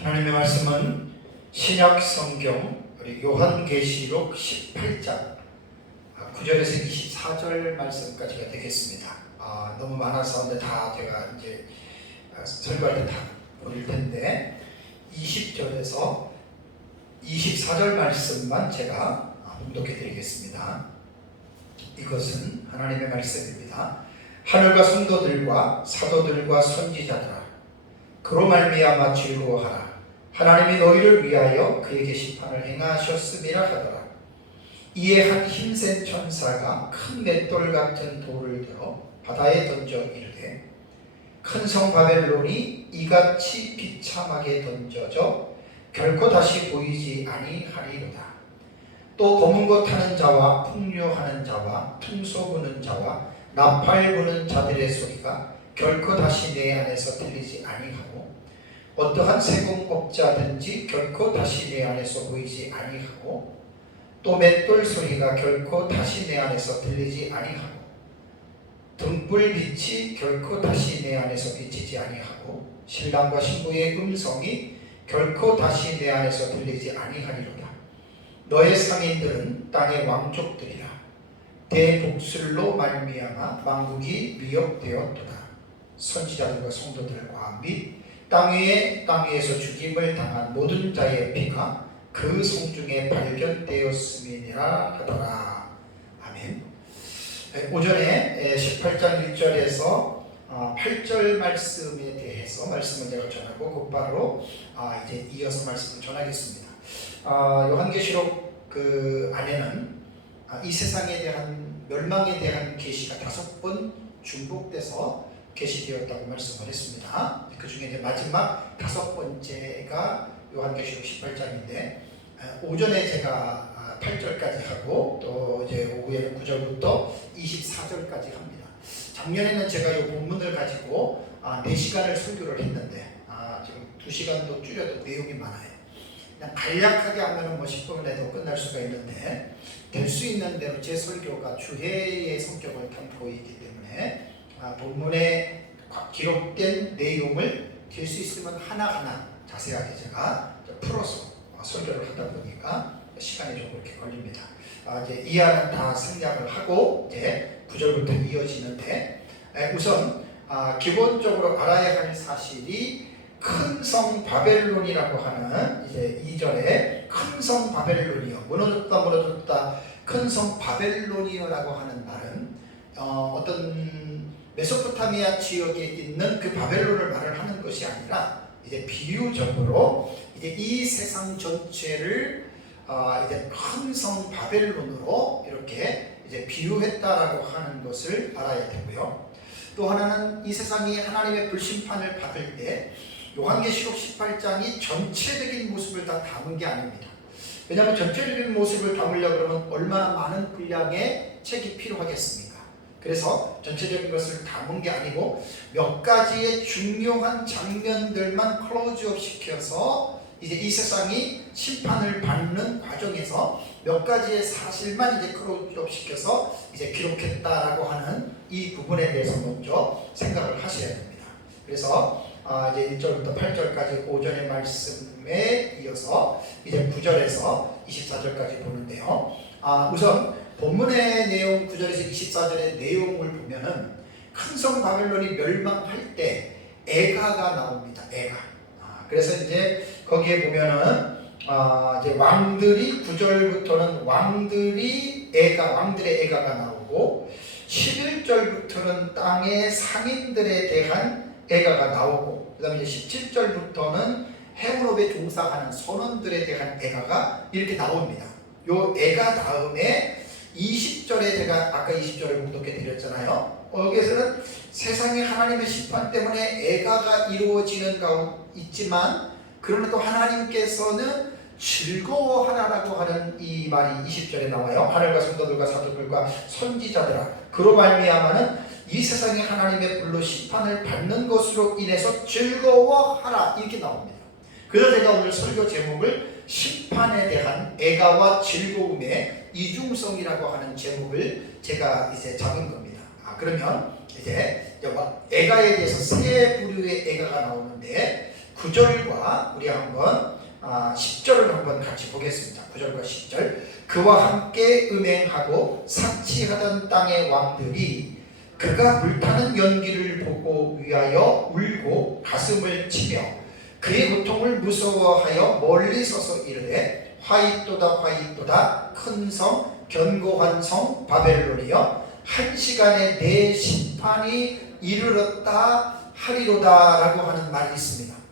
하나님의 말씀은 신약 성경 우리 요한계시록 18장 9절에서 24절 말씀까지가 되겠습니다. 너무 많아서 근데 다 제가 이제 설교할 때 다 보일 텐데 20절에서 24절 말씀만 제가 봉독해 드리겠습니다. 이것은 하나님의 말씀입니다. 하늘과 성도들과 사도들과 선지자들아, 그로 말미암아 즐거워하라. 하나님이 너희를 위하여 그에게 심판을 행하셨음이라 하더라. 이에 한 힘센 천사가 큰 맷돌 같은 돌을 들어 바다에 던져 이르되, 큰 성 바벨론이 이같이 비참하게 던져져 결코 다시 보이지 아니하리로다. 또 검은 것 타는 자와 풍류하는 자와 퉁소 부는 자와 나팔 부는 자들의 소리가 결코 다시 내 안에서 들리지 아니하고, 어떠한 세공업자든지 결코 다시 내 안에서 보이지 아니하고, 또 맷돌 소리가 결코 다시 내 안에서 들리지 아니하고, 등불빛이 결코 다시 내 안에서 비치지 아니하고, 신랑과 신부의 음성이 결코 다시 내 안에서 들리지 아니하리로다. 너의 상인들은 땅의 왕족들이라. 대복술로 말미암아 만국이 미혹되었도다. 선지자들과 성도들과 및 땅 위에서 죽임을 당한 모든 자의 피가 그 성중에 발견되었음이니라 하더라. 아멘. 오전에 18장 1절에서 8절 말씀에 대해서 말씀을 제가 전하고 곧바로 이제 이어서 말씀을 전하겠습니다. 요한계시록 그 안에는 이 세상에 대한 멸망에 대한 계시가 5번 중복돼서 계시되었다고 말씀을 했습니다. 그 중에 이제 마지막 5번째가 요한계시록 18장인데, 오전에 제가 8절까지 하고 또 이제 오후에는 9절부터 24절까지 합니다. 작년에는 제가 이 본문을 가지고 4시간을 설교를 했는데 지금 2시간도 줄여도 내용이 많아요. 그냥 간략하게 하면 뭐 10분 내도 끝날 수가 있는데, 될 수 있는 대로 제 설교가 주회의 성격을 담고 있기 때문에 본문에 기록된 내용을 될 수 있으면 하나하나 자세하게 제가 풀어서 설교를 하다 보니까 시간이 좀 그렇게 걸립니다. 이제 이하는 다 생략을 하고 이제 9절부터 이어지는데, 우선 기본적으로 알아야 할 사실이 큰 성 바벨론이라고 하는 이제 2절에 큰 성 바벨론이요, 무너졌다 큰 성 바벨론이요라고 하는 말은 어떤 메소포타미아 지역에 있는 그 바벨론을 말을 하는 것이 아니라 이제 비유적으로 이제 이 세상 전체를 이제 큰 성 바벨론으로 이렇게 이제 비유했다라고 하는 것을 알아야 되고요. 또 하나는 이 세상이 하나님의 불심판을 받을 때 요한계시록 18장이 전체적인 모습을 다 담은 게 아닙니다. 왜냐하면 전체적인 모습을 담으려고 그러면 얼마나 많은 분량의 책이 필요하겠습니까? 그래서 전체적인 것을 담은 게 아니고 몇 가지의 중요한 장면들만 클로즈업 시켜서 이제 이 세상이 심판을 받는 과정에서 몇 가지의 사실만 이제 클로즈업 시켜서 이제 기록했다라고 하는 이 부분에 대해서 먼저 생각을 하셔야 됩니다. 그래서 이제 1절부터 8절까지 오전의 말씀에 이어서 이제 9절에서 24절까지 보는데요. 우선 본문의 내용 9절에서 24절의 내용을 보면은 큰 성 바벨론이 멸망할 때 애가가 나옵니다. 애가. 그래서 이제 거기에 보면은 이제 왕들이 9절부터는 왕들의 애가가 나오고 11절부터는 땅의 상인들에 대한 애가가 나오고, 그 다음에 이제 17절부터는 헤브론에 종사하는 선원들에 대한 애가가 이렇게 나옵니다. 요 애가 다음에 20절에 제가 아까 20절을 봉독해 드렸잖아요. 여기에서는 세상에 하나님의 심판 때문에 애가가 이루어지는 가운데 있지만, 그러나 또 하나님께서는 즐거워하라라고 하는 이 말이 20절에 나와요. 하늘과 성도들과 사도들과 선지자들아, 그로 말미암아는 이 세상에 하나님의 불로 심판을 받는 것으로 인해서 즐거워하라, 이렇게 나옵니다. 그래서 제가 오늘 설교 제목을 심판에 대한 애가와 즐거움의 이중성이라고 하는 제목을 제가 이제 잡은 겁니다. 그러면 이제 애가에 대해서 세 부류의 애가가 나오는데, 9절과 우리 한번 10절을 한번 같이 보겠습니다. 9절과 10절. 그와 함께 음행하고 사치하던 땅의 왕들이 그가 불타는 연기를 보고 위하여 울고 가슴을 치며 그의 고통을 무서워하여 멀리 서서 이르되 화이또다 화이또다 큰 성 견고한 성 바벨론이여 한 시간에 내 심판이 이르렀다 하리로다 라고 하는 말이 있습니다.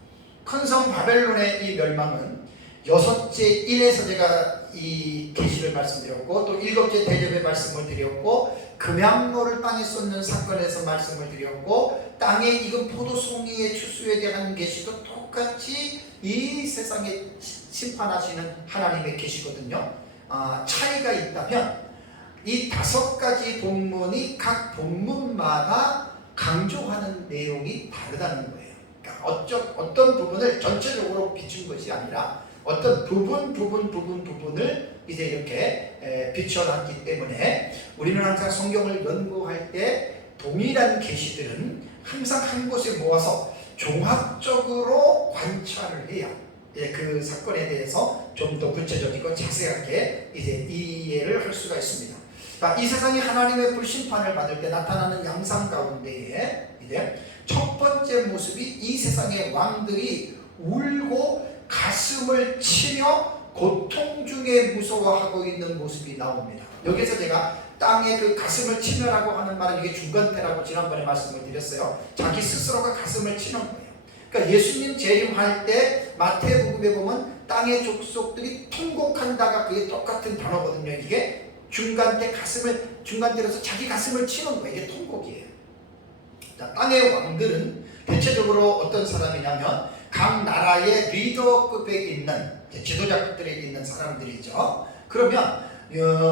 큰 성 바벨론의 이 멸망은 여섯째 일에서 제가 이 계시를 말씀드렸고 또 일곱째 대접의 말씀을 드렸고 금양로를 땅에 쏟는 사건에서 말씀을 드렸고 땅에 익은 포도송이의 추수에 대한 계시도 똑같이 이 세상에 심판하시는 하나님의 계시거든요. 차이가 있다면 이 5가지 본문이 각 본문마다 강조하는 내용이 다르다는 거예요. 그러니까 어떤 부분을 전체적으로 비춘 것이 아니라 어떤 부분을 이제 이렇게 비춰놨기 때문에 우리는 항상 성경을 연구할 때 동일한 계시들은 항상 한 곳에 모아서 종합적으로 관찰을 해야 그 사건에 대해서 좀 더 구체적이고 자세하게 이제 이해를 할 수가 있습니다. 이 세상이 하나님의 불심판을 받을 때 나타나는 양상 가운데에 이제 첫 번째 모습이 이 세상의 왕들이 울고 가슴을 치며 고통 중에 무서워하고 있는 모습이 나옵니다. 여기서 제가 땅에 그 가슴을 치며라고 하는 말은 이게 중건태라고 지난번에 말씀을 드렸어요. 자기 스스로가 가슴을 치는 거예요. 그러니까 예수님 재림할 때 마태복음에 보면 땅의 족속들이 통곡한다가 그게 똑같은 단어거든요. 이게 중간대로서 자기 가슴을 치는 거예요. 이게 통곡이에요. 자, 땅의 왕들은 대체적으로 어떤 사람이냐면 각 나라의 리더급에 있는 지도자급들에 있는 사람들이죠. 그러면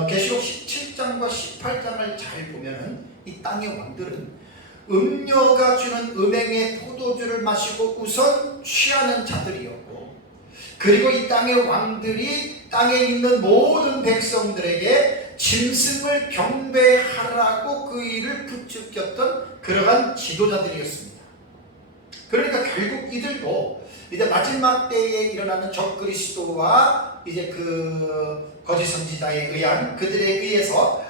계시록 17장과 18장을 잘 보면은 이 땅의 왕들은 음녀가 주는 음행의 포도주를 마시고 우선 취하는 자들이었고, 그리고 이 땅의 왕들이 땅에 있는 모든 백성들에게 짐승을 경배하라고 그 일을 부추겼던 그러한 지도자들이었습니다. 그러니까 결국 이들도 이제 마지막 때에 일어나는 적그리스도와 이제 그 거짓 선지자에 의한 그들에서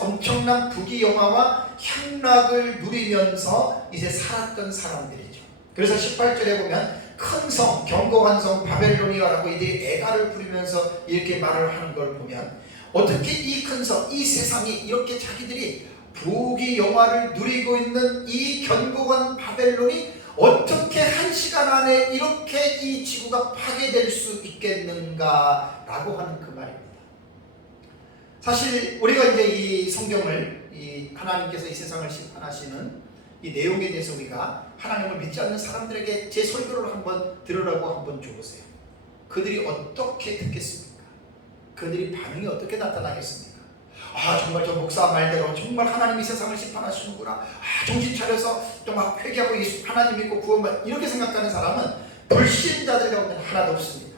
엄청난 부귀영화와 향락을 누리면서 이제 살았던 사람들이죠. 그래서 18절에 보면 큰 성, 견고한 성 바벨론이라고 이들이 애가를 부리면서 이렇게 말을 하는 걸 보면 어떻게 이 큰 성, 이 세상이 이렇게 자기들이 부귀영화를 누리고 있는 이 견고한 바벨론이 어떻게 한 시간 안에 이렇게 이 지구가 파괴될 수 있겠는가라고 하는 그 말입니다. 사실 우리가 이제 이 성경을 하나님께서 이 세상을 심판하시는 이 내용에 대해서 우리가 하나님을 믿지 않는 사람들에게 제 설교를 한번 들으라고 한번 줘보세요. 그들이 어떻게 듣겠습니까? 그들이 반응이 어떻게 나타나겠습니까? 정말 저 목사 말대로 정말 하나님이 세상을 심판하시는구나. 정신 차려서 좀 회개하고 하나님 믿고 구원받 이렇게 생각하는 사람은 불신자들 가운데는 하나도 없습니다.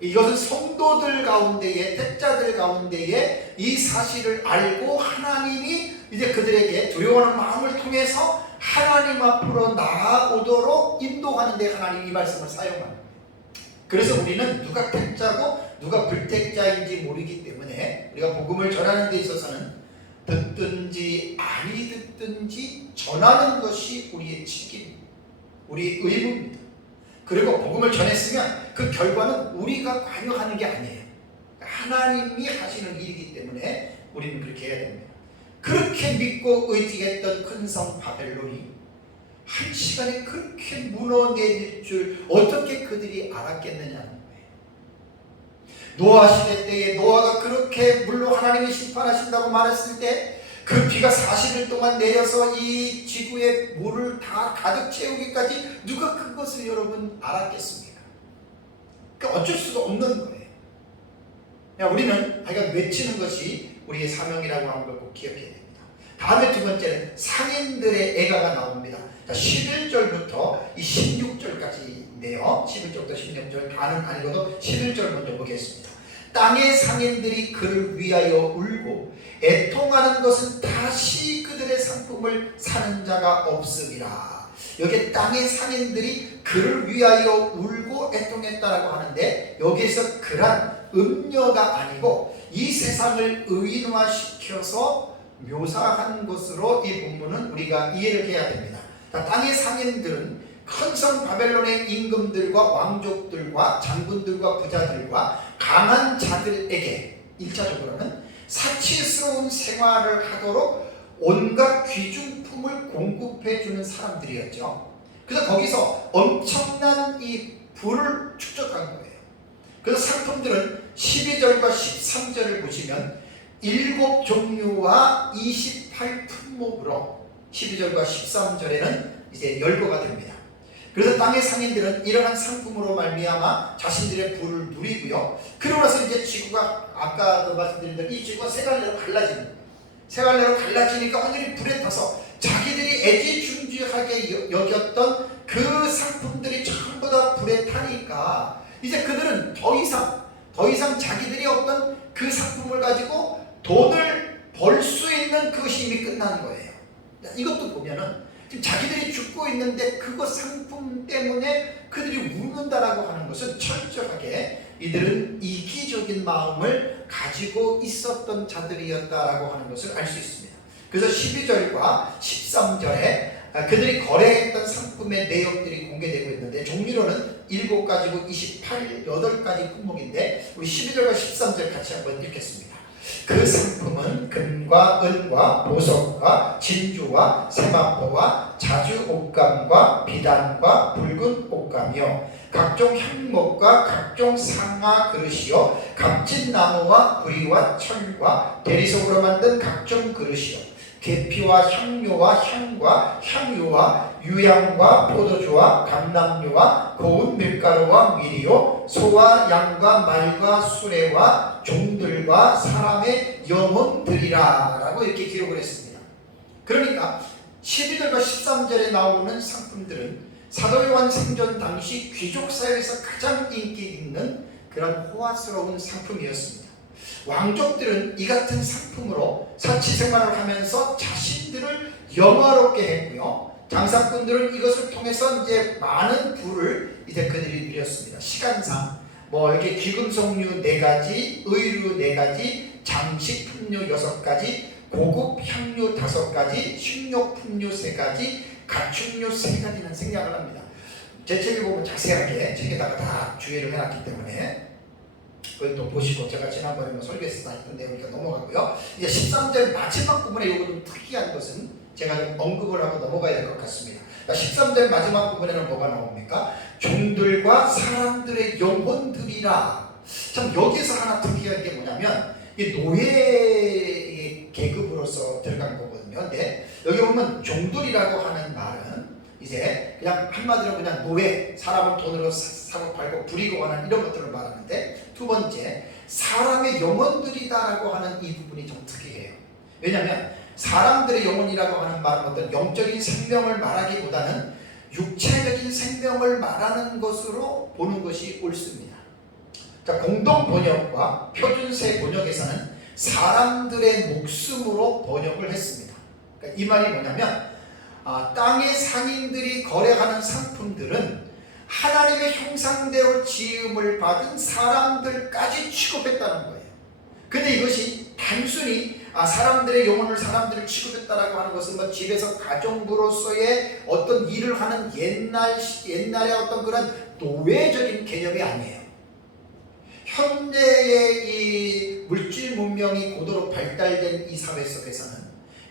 이것은 성도들 가운데에 택자들 가운데에 이 사실을 알고 하나님이 이제 그들에게 두려워하는 마음을 통해서 하나님 앞으로 나아오도록 인도하는 데 하나님이 이 말씀을 사용합니다. 그래서 우리는 누가 택자고 누가 불택자인지 모르기 때문에 우리가 복음을 전하는 데 있어서는 듣든지 아니 듣든지 전하는 것이 우리의 책임, 우리의 의무입니다. 그리고 복음을 전했으면 그 결과는 우리가 관여하는 게 아니에요. 하나님이 하시는 일이기 때문에 우리는 그렇게 해야 됩니다. 그렇게 믿고 의지했던 큰 성 바벨론이 한 시간에 그렇게 무너내릴 줄 어떻게 그들이 알았겠느냐는 거예요. 노아 시대 때에 노아가 그렇게 물로 하나님이 심판하신다고 말했을 때 그 비가 40일 동안 내려서 이 지구에 물을 다 가득 채우기까지 누가 그것을 여러분 알았겠습니까? 그러니까 어쩔 수가 없는 거예요. 우리는 하여간 외치는 것이 우리의 사명이라고 하는 걸 꼭 기억해야 됩니다. 다음에 두 번째는 상인들의 애가가 나옵니다. 11절부터 이 16절까지인데요. 11절부터 16절 다는 아니고도 11절 먼저 보겠습니다. 땅의 상인들이 그를 위하여 울고 애통하는 것은 다시 그들의 상품을 사는 자가 없음이라. 여기에 땅의 상인들이 그를 위하여 울고 애통했다라고 하는데, 여기에서 그란 음녀가 아니고 이 세상을 의인화시켜서 묘사한 것으로 이 본문은 우리가 이해를 해야 됩니다. 땅의 상인들은 큰 성 바벨론의 임금들과 왕족들과 장군들과 부자들과 강한 자들에게 1차적으로는 사치스러운 생활을 하도록 온갖 귀중품을 공급해 주는 사람들이었죠. 그래서 거기서 엄청난 이 부를 축적한 거예요. 그래서 상품들은 12절과 13절을 보시면 7종류와 28품목으로 12절과 13절에는 이제 열거가 됩니다. 그래서 땅의 상인들은 이러한 상품으로 말미암아 자신들의 부를 누리고요. 그러고 나서 이제 지구가 아까도 말씀드린 대로 이 지구가 세 갈래로 갈라집니다. 세 갈래로 갈라지니까 오늘이 불에 타서 자기들이 애지중지하게 여겼던 그 상품들이 전부 다 불에 타니까 이제 그들은 더 이상 자기들이 어떤 그 상품을 가지고 돈을 벌 수 있는 그것이 이미 끝난 거예요. 이것도 보면은 지금 자기들이 죽고 있는데 그거 상품 때문에 그들이 웃는다라고 하는 것은 철저하게 이들은 이기적인 마음을 가지고 있었던 자들이었다라고 하는 것을 알 수 있습니다. 그래서 12절과 13절에 그들이 거래했던 상품의 내역들이 공개되고 있는데 종류로는 7가지고 8가지 품목인데 우리 12절과 13절 같이 한번 읽겠습니다. 그 상품은 금과 은과 보석과 진주와 세마포와 자주 옷감과 비단과 붉은 옷감이요 각종 향목과 각종 상아 그릇이요 값진 나무와 구리와 철과 대리석으로 만든 각종 그릇이요 계피와 향료와 향과 향유와 유향과 포도주와 감람류와 고운 밀가루와 밀이요 소와 양과 말과 수레와 종들과 사람의 영혼들이라 라고 이렇게 기록을 했습니다. 그러니까 12절과 13절에 나오는 상품들은 사도 요한 생전 당시 귀족 사회에서 가장 인기 있는 그런 호화스러운 상품이었습니다. 왕족들은 이 같은 상품으로 사치 생활을 하면서 자신들을 영화롭게 했고요. 장사꾼들은 이것을 통해서 이제 많은 부를 이제 그들이 누렸습니다. 시간상 이렇게 귀금속류 4가지, 의류 4가지, 장식품류 6가지, 고급 향료 5가지, 식료품류 3가지, 가축류 3가지는 생략을 합니다. 제 책에 보면 자세하게 책에다가 다 주의를 해놨기 때문에 그걸 또 보시고, 제가 지난번에 설교에서 했던 내용이니까 넘어가고요. 이제 13절 마지막 부분에 이거 좀 특이한 것은 제가 좀 언급을 하고 넘어가야 될 것 같습니다. 13절 마지막 부분에는 뭐가 나옵니까? 종들과 사람들의 영혼들이라. 참 여기서 하나 특이한 게 뭐냐면 이 노예 계급으로서 들어간 거거든요. 근데 여기 보면 종들이라고 하는 말은 이제 그냥 한마디로 그냥 노예, 사람을 돈으로 사고 팔고 부리고 하는 이런 것들을 말하는데, 두 번째 사람의 영혼들이다라고 하는 이 부분이 좀 특이해요. 왜냐하면 사람들의 영혼이라고 하는 말은 어떤 영적인 생명을 말하기보다는 육체적인 생명을 말하는 것으로 보는 것이 옳습니다. 자, 공동 번역과 표준세 번역에서는 사람들의 목숨으로 번역을 했습니다. 그러니까 이 말이 뭐냐면 땅의 상인들이 거래하는 상품들은 하나님의 형상대로 지음을 받은 사람들까지 취급했다는 거예요. 근데 이것이 단순히 사람들의 영혼을 사람들을 취급했다라고 하는 것은 집에서 가정부로서의 어떤 일을 하는 옛날의 어떤 그런 노예적인 개념이 아니에요. 현대의 이 물질 문명이 고도로 발달된 이 사회 속에서는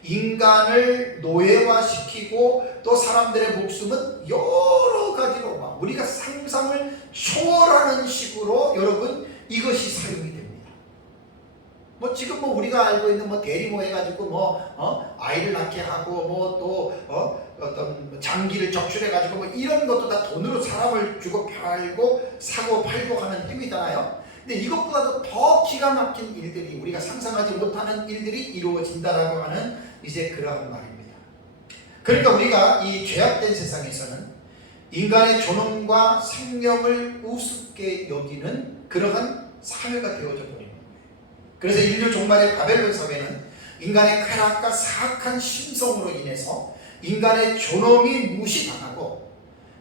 인간을 노예화시키고 또 사람들의 목숨은 여러 가지로 우리가 상상을 초월하는 식으로 여러분 이것이 사용이 됩니다. 지금 우리가 알고 있는 대리모 해가지고 아이를 낳게 하고 또 어떤 장기를 적출해가지고 이런 것도 다 돈으로 사람을 주고 팔고 사고 팔고 하는 행위잖아요. 근데 이것보다도 더 기가 막힌 일들이, 우리가 상상하지 못하는 일들이 이루어진다라고 하는 이제 그러한 말입니다. 그러니까 우리가 이 죄악된 세상에서는 인간의 존엄과 생명을 우습게 여기는 그러한 사회가 되어져 버리는 거예요. 그래서 인류 종말의 바벨론 사회는 인간의 쾌락과 사악한 심성으로 인해서 인간의 존엄이 무시당하고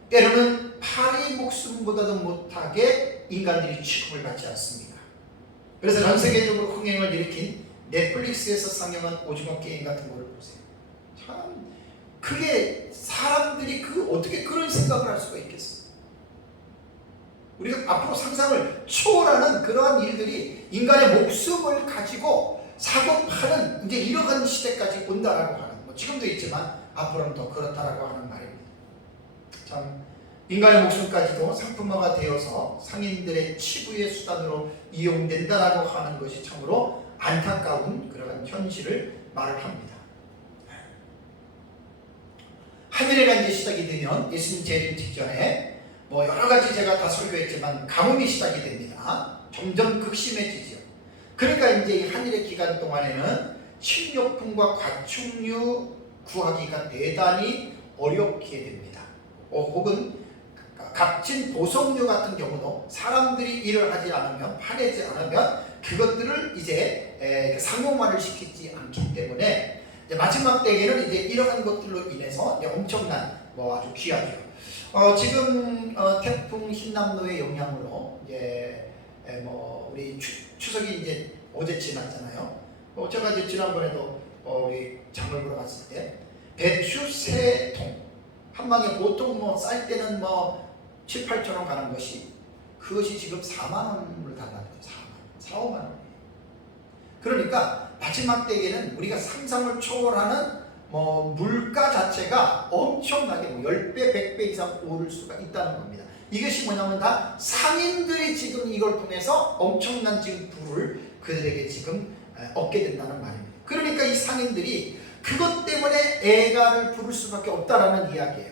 때로는 파리 목숨보다도 못하게 인간들이 취급을 받지 않습니다. 그래서 전 세계적으로 흥행을 일으킨 넷플릭스에서 상영한 오징어 게임 같은 거를 보세요. 참 그게 사람들이 어떻게 그런 생각을 할 수가 있겠어요. 우리가 앞으로 상상을 초월하는 그러한 일들이 인간의 목숨을 가지고 사고 파는 이제 이러한 시대까지 온다라고 하는, 지금도 있지만 앞으로는 더 그렇다라고 하는 말입니다. 참 인간의 목숨까지도 상품화가 되어서 상인들의 치부의 수단으로 이용된다라고 하는 것이 참으로 안타까운 그러한 현실을 말을 합니다. 하늘에 간 지 시작이 되면 예수님 재림 직전에 여러 가지 제가 다 설교했지만 가뭄이 시작이 됩니다. 점점 극심해지죠. 그러니까 이제 하늘의 기간 동안에는 식료품과 과충류 구하기가 대단히 어렵게 됩니다. 혹은 값진 보석류 같은 경우도 사람들이 일을 하지 않으면, 파내지 않으면 그것들을 이제 상용화를 시키지 않기 때문에 이제 마지막 때에는 이제 이러한 것들로 인해서 이제 엄청난 아주 귀하죠. 지금 태풍 흰남노의 영향으로 이제 우리 추석이 이제 어제 지났잖아요. 제가 이제 지난번에도 우리 장을 보러 갔을 때 배추 3통 한 방에 보통 쌀 때는 7, 8천 원 가는 것이 그것이 지금 4만 원을 달라요. 4, 5만 원. 그러니까 마지막 때에는 우리가 상상을 초월하는 물가 자체가 엄청나게 10배, 100배 이상 오를 수가 있다는 겁니다. 이것이 뭐냐면 다 상인들이 지금 이걸 통해서 엄청난 지금 부를 그들에게 지금 얻게 된다는 말입니다. 그러니까 이 상인들이 그것 때문에 애가를 부를 수밖에 없다라는 이야기예요.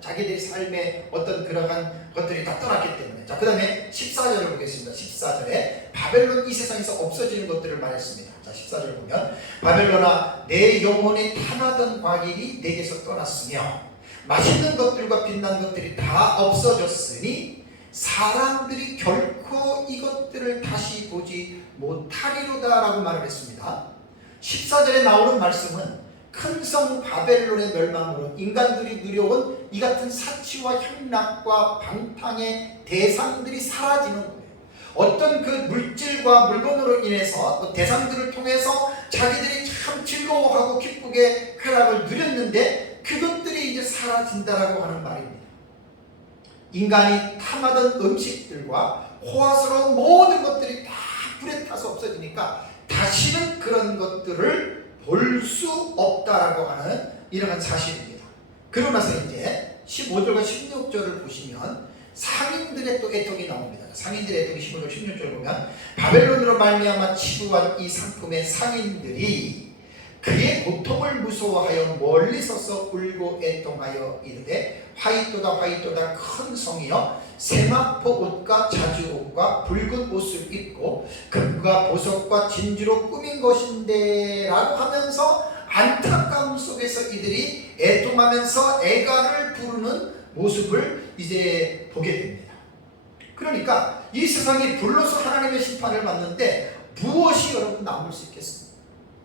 자기들의 삶의 어떤 그러한 것들이 다 떠났기 때문에. 자, 그 다음에 14절을 보겠습니다. 14절에 바벨론 이 세상에서 없어지는 것들을 말했습니다. 자, 14절 보면 바벨론아 내 영혼이 탐하던 과일이 내게서 떠났으며 맛있는 것들과 빛난 것들이 다 없어졌으니 사람들이 결코 이것들을 다시 보지 못하리로다 라고 말을 했습니다. 14절에 나오는 말씀은 큰 성 바벨론의 멸망으로 인간들이 누려온 이 같은 사치와 향락과 방탕의 대상들이 사라지는 거예요. 어떤 그 물질과 물건으로 인해서 대상들을 통해서 자기들이 참 즐거워하고 기쁘게 쾌락을 누렸는데 그것들이 이제 사라진다라고 하는 말입니다. 인간이 탐하던 음식들과 호화스러운 모든 것들이 다 불에 타서 없어지니까 다시는 그런 것들을 볼 수 없다라고 하는 이러한 사실입니다. 그러고 나서 이제 15절과 16절을 보시면 상인들의 또 애통이 나옵니다. 상인들의 애통이 15절, 16절 보면 바벨론으로 말미암아 치부한 이 상품의 상인들이 그의 고통을 무서워하여 멀리 서서 울고 애통하여 이르되 화이토다 화이토다 큰 성이여 세마포 옷과 자주 옷과 붉은 옷을 입고 금과 보석과 진주로 꾸민 것인데 라고 하면서 안타까움 속에서 이들이 애통하면서 애가를 부르는 모습을 이제 보게 됩니다. 그러니까 이 세상이 불로서 하나님의 심판을 받는데 무엇이 여러분 남을 수 있겠습니까?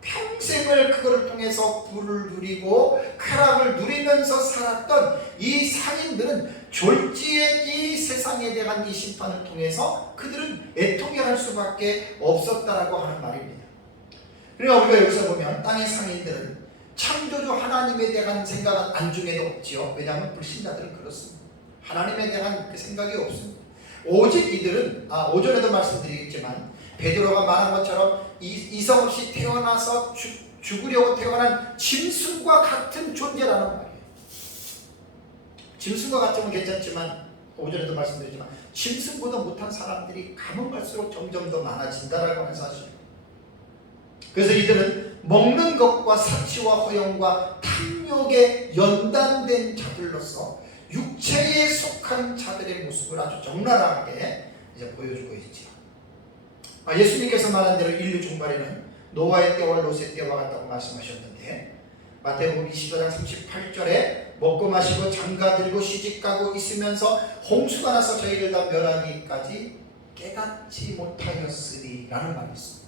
평생을 그거를 통해서 부를 누리고 쾌락을 누리면서 살았던 이 상인들은 졸지의 이 세상에 대한 이 심판을 통해서 그들은 애통해 할 수밖에 없었다라고 하는 말입니다. 그러니까 우리가 여기서 보면 땅의 상인들은 창조주 하나님에 대한 생각은 안중에도 없지요. 왜냐하면 불신자들은 그렇습니다. 하나님에 대한 그 생각이 없습니다. 오직 이들은 오전에도 말씀드리겠지만 베드로가 말한 것처럼 이성 없이 태어나서 죽으려고 태어난 짐승과 같은 존재라는 말이에요. 짐승과 같으면 괜찮지만 오전에도 말씀드렸지만 짐승보다 못한 사람들이 가면 갈수록 점점 더 많아진다라고 하는 사실입니다. 그래서 이들은 먹는 것과 사치와 허영과 탐욕에 연단된 자들로서 육체에 속한 자들의 모습을 아주 적나라하게 이제 보여주고 있죠. 예수님께서 말한 대로 인류 종말에는 노아의 때와 롯의 때와 같다고 말씀하셨는데 마태복음 25장 38절에 먹고 마시고 장가들고 시집가고 있으면서 홍수가 나서 저희를 다 멸하기까지 깨닫지 못하였으리 라는 말이 있습니다.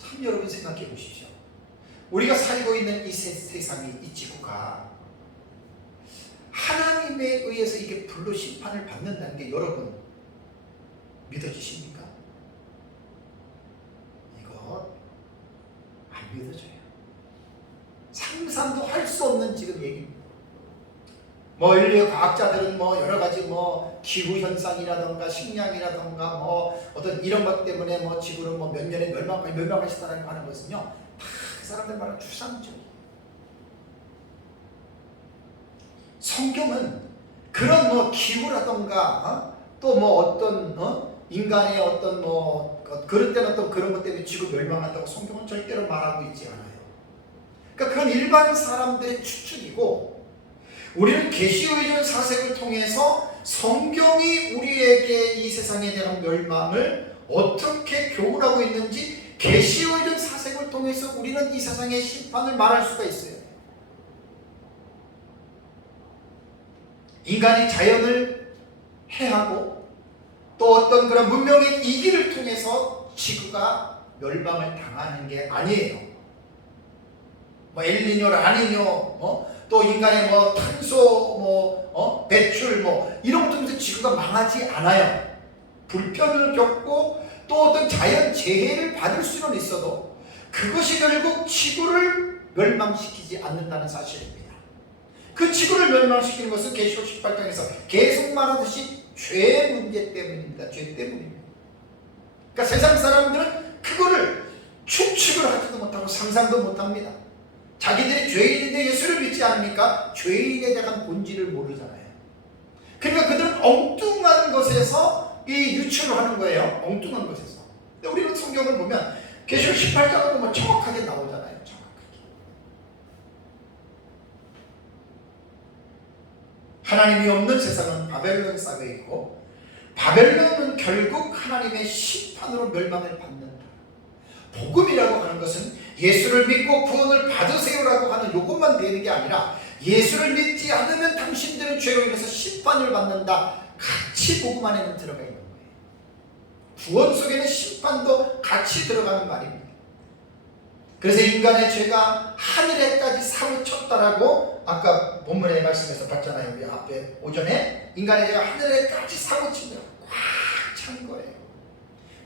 참 여러분 생각해 보십시오. 우리가 살고 있는 이 세상이, 이 지구가 하나님에 의해서 이게 불로 심판을 받는다는 게 여러분 믿어지십니까? 이거 안 믿어져요. 상상도 할 수 없는 지금 얘기입니다. 뭐 인류의 과학자들은 뭐 여러 가지 뭐 기후 현상이라던가 식량이라던가 뭐 어떤 이런 것 때문에 뭐 지구는 뭐 몇 년에 멸망할 시다라고 하는 것은요, 다 그 사람들 말은 추상적이에요. 성경은 그런 뭐 기후라던가 또 뭐 어떤 인간의 어떤 뭐 그런 때는 어떤 그런 것 때문에 지구 멸망한다고 성경은 절대로 말하고 있지 않아요. 그러니까 그건 일반 사람들의 추측이고, 우리는 계시의전 사색을 통해서 성경이 우리에게 이 세상에 대한 멸망을 어떻게 교훈하고 있는지 계시의전 사색을 통해서 우리는 이 세상의 심판을 말할 수가 있어요. 인간이 자연을 해하고 또 어떤 그런 문명의 이기를 통해서 지구가 멸망을 당하는 게 아니에요. 뭐 엘니뇨, 라니뇨, 또 인간의 뭐 탄소 배출 이런 것 통해서 지구가 망하지 않아요. 불편을 겪고 또 어떤 자연 재해를 받을 수는 있어도 그것이 결국 지구를 멸망시키지 않는다는 사실입니다. 그 지구를 멸망시키는 것은 계시록 18장에서 계속 말하듯이 죄 문제 때문입니다. 죄 때문입니다. 그러니까 세상 사람들은 그거를 추측을 하지도 못하고 상상도 못합니다. 자기들이 죄인인데 예수를 믿지 않으니까 죄인에 대한 본질을 모르잖아요. 그러니까 그들은 엉뚱한 것에서 이 유출을 하는 거예요. 엉뚱한 것에서. 근데 우리는 성경을 보면 계시록 18장을 보면 정확하게 나오잖아요. 정확하게. 하나님이 없는 세상은 바벨론 쌓여 있고, 바벨론은 결국 하나님의 심판으로 멸망을 받는다. 복음이라고 하는 것은 예수를 믿고 구원을 받으세요라고 하는 요것만 되는 게 아니라, 예수를 믿지 않으면 당신들은 죄로 인해서 심판을 받는다. 같이 복음 안에는 들어가 있는 거예요. 구원 속에는 심판도 같이 들어가는 말입니다. 그래서 인간의 죄가 하늘에까지 사무쳤다라고 아까 본문의 말씀에서 봤잖아요. 우리 앞에 오전에 인간의 죄가 하늘에까지 사무친다. 꽉 찬 거예요.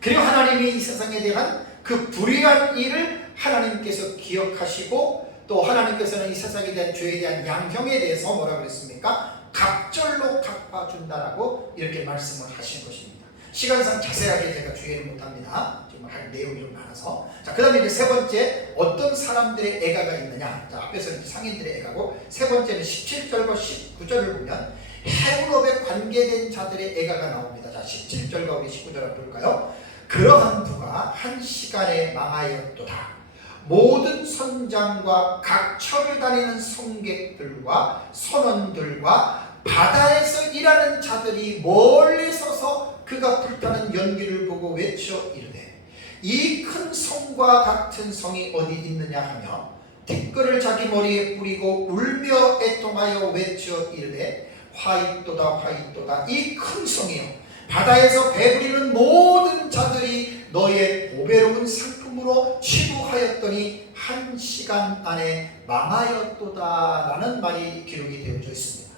그리고 하나님이 이 세상에 대한 그 불의한 일을 하나님께서 기억하시고, 또 하나님께서는 이 세상에 대한 죄에 대한 양형에 대해서 뭐라고 그랬습니까? 갑절로 갚아준다라고 이렇게 말씀을 하신 것입니다. 시간상 자세하게 제가 주의를 못합니다. 지금 할 내용이 좀 많아서. 자, 그 다음에 이제 세 번째, 어떤 사람들의 애가가 있느냐. 자, 앞에서는 상인들의 애가고, 세 번째는 17절과 19절을 보면 헤롯에 관계된 자들의 애가가 나옵니다. 자, 17절과 19절 한번 볼까요? 그러한 부가 한 시간에 망하였도다. 모든 선장과 각 철을 다니는 성객들과 선원들과 바다에서 일하는 자들이 멀리 서서 그가 불타는 연기를 보고 외쳐 이르되, 이 큰 성과 같은 성이 어디 있느냐 하며 티끌을 자기 머리에 뿌리고 울며 애통하여 외쳐 이르되, 화있도다 화있도다 이 큰 성이여, 바다에서 배부리는 모든 자들이 너의 보배로운 상품으로 취부하였더니 한 시간 안에 망하였도다 라는 말이 기록이 되어져 있습니다.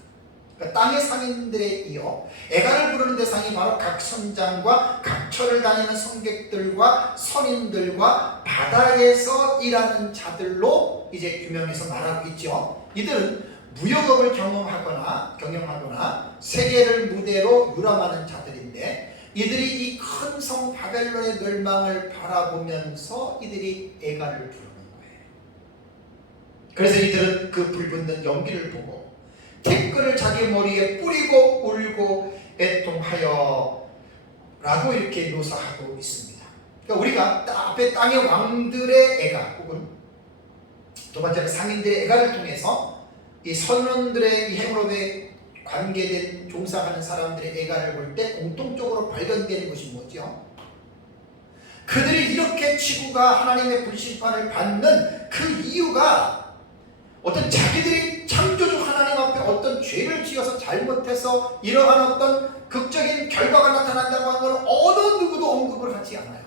그러니까 땅의 상인들에 이어 애가를 부르는 대상이 바로 각 선장과 각 철을 다니는 성객들과 선인들과 바다에서 일하는 자들로 이제 규명해서 말하고 있죠. 이들은 무역업을 경영하거나 세계를 무대로 유람하는 자들인데, 이들이 이 큰 성 바벨론의 멸망을 바라보면서 이들이 애가를 부르는 거예요. 그래서 이들은 그 불붙는 연기를 보고 티끌을 자기 머리에 뿌리고 울고 애통하여 라고 이렇게 묘사하고 있습니다. 그러니까 우리가 앞에 땅의 왕들의 애가, 혹은 두 번째는 상인들의 애가를 통해서 이 선원들의 이 헤롯에 관계된 종사하는 사람들의 애가를 볼 때 공통적으로 발견되는 것이 뭐죠? 그들이 이렇게 지구가 하나님의 불심판을 받는 그 이유가, 어떤 자기들이 창조주 하나님 앞에 어떤 죄를 지어서 잘못해서 이러한 어떤 극적인 결과가 나타난다고 하는 것은 어느 누구도 언급을 하지 않아요.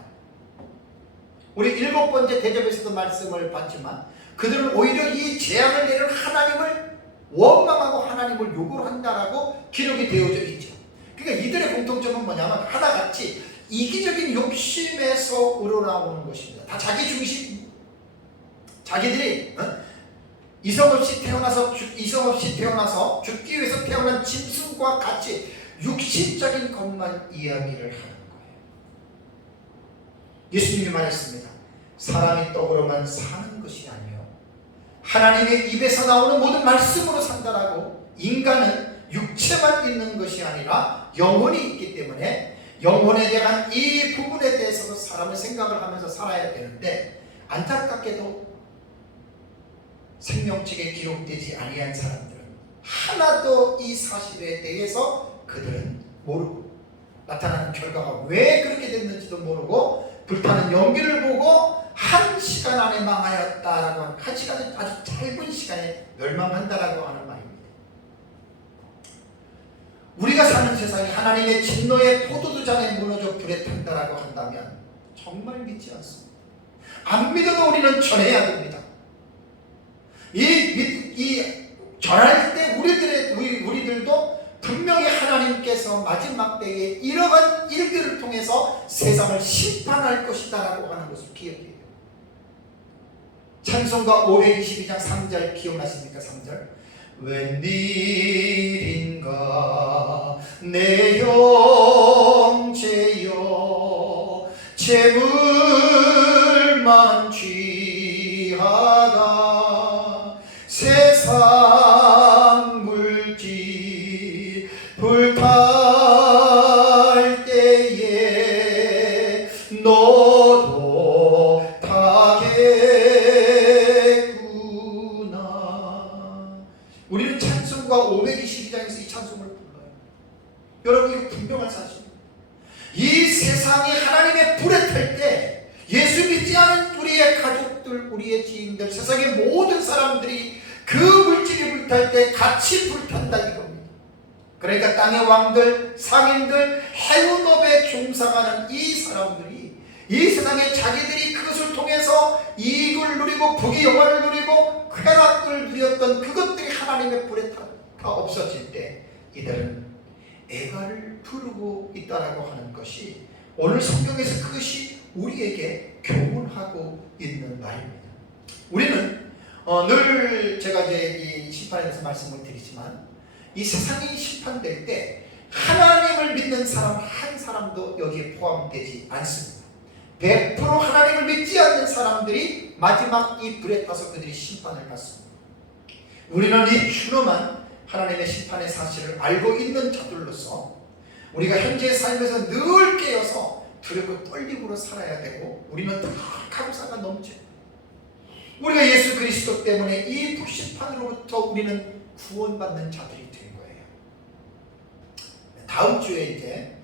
우리 7번째 대접에서도 말씀을 봤지만, 그들은 오히려 이 재앙을 내리는 하나님을 원망하고 하나님을 욕을 한다라고 기록이 되어져 있죠. 그러니까 이들의 공통점은 뭐냐면 하나같이 이기적인 욕심에서 우러나오는 것입니다. 다 자기 중심, 자기들이 이성 없이 태어나서 죽기 위해서 태어난 짐승과 같이 육신적인 것만 이야기를 하는 거예요. 예수님이 말했습니다. 사람이 떡으로만 사는 것이 아니요 하나님의 입에서 나오는 모든 말씀으로 산다라고. 인간은 육체만 있는 것이 아니라 영혼이 있기 때문에 영혼에 대한 이 부분에 대해서도 사람은 생각을 하면서 살아야 되는데, 안타깝게도 생명책에 기록되지 아니한 사람들은 하나도 이 사실에 대해서 그들은 모르고, 나타나는 결과가 왜 그렇게 됐는지도 모르고, 불타는 연기를 보고 1시간 안에 망하였다라고 하는, 1시간은 아주 짧은 시간에 멸망한다라고 하는 말입니다. 우리가 사는 세상이 하나님의 진노의 포도주잔에 무너져 불에 탄다라고 한다면 정말 믿지 않습니다. 안 믿어도 우리는 전해야 됩니다. 이 전할 때 우리들도 분명히 하나님께서 마지막 때에 이러한 일들을 통해서 세상을 심판할 것이다라고 하는 것을 기억해야 돼요. 찬송가 522장 3절 기억나십니까? 3절. 웬일인가 내 형제여 재물만 취하다 세상 물질 불탈 때에 너도 타겠구나. 우리는 찬송가 522장에서 이 찬송을 불러요. 여러분, 이거 분명한 사실입니다. 이 세상이 하나님의 불에 탈 때 예수 믿지 않은 우리의 가족들, 우리의 지인들, 세상의 모든 사람들이 그 물질이 불탈 때 같이 불탄다 이겁니다. 그러니까 땅의 왕들, 상인들, 해운업에 종사하는 이 사람들이 이 세상에 자기들이 그것을 통해서 이익을 누리고 부귀 영화를 누리고 쾌락을 누렸던 그것들이 하나님의 불에 다 없어질 때 이들은 애가를 부르고 있다라고 하는 것이 오늘 성경에서 그것이 우리에게 교훈하고 있는 말입니다. 우리는 늘 제가 이제 이 심판에 대해서 말씀을 드리지만 이 세상이 심판될 때 하나님을 믿는 사람 한 사람도 여기에 포함되지 않습니다. 100% 하나님을 믿지 않는 사람들이 마지막 이 불에 타서 그들이 심판을 받습니다. 우리는 이 추노만 하나님의 심판의 사실을 알고 있는 자들로서 우리가 현재 삶에서 늘 깨어서 두렵고 떨림으로 살아야 되고, 우리는 다 감사가 넘쳐요. 우리가 예수 그리스도 때문에 이 불심판으로부터 우리는 구원받는 자들이 된 거예요. 다음 주에 이제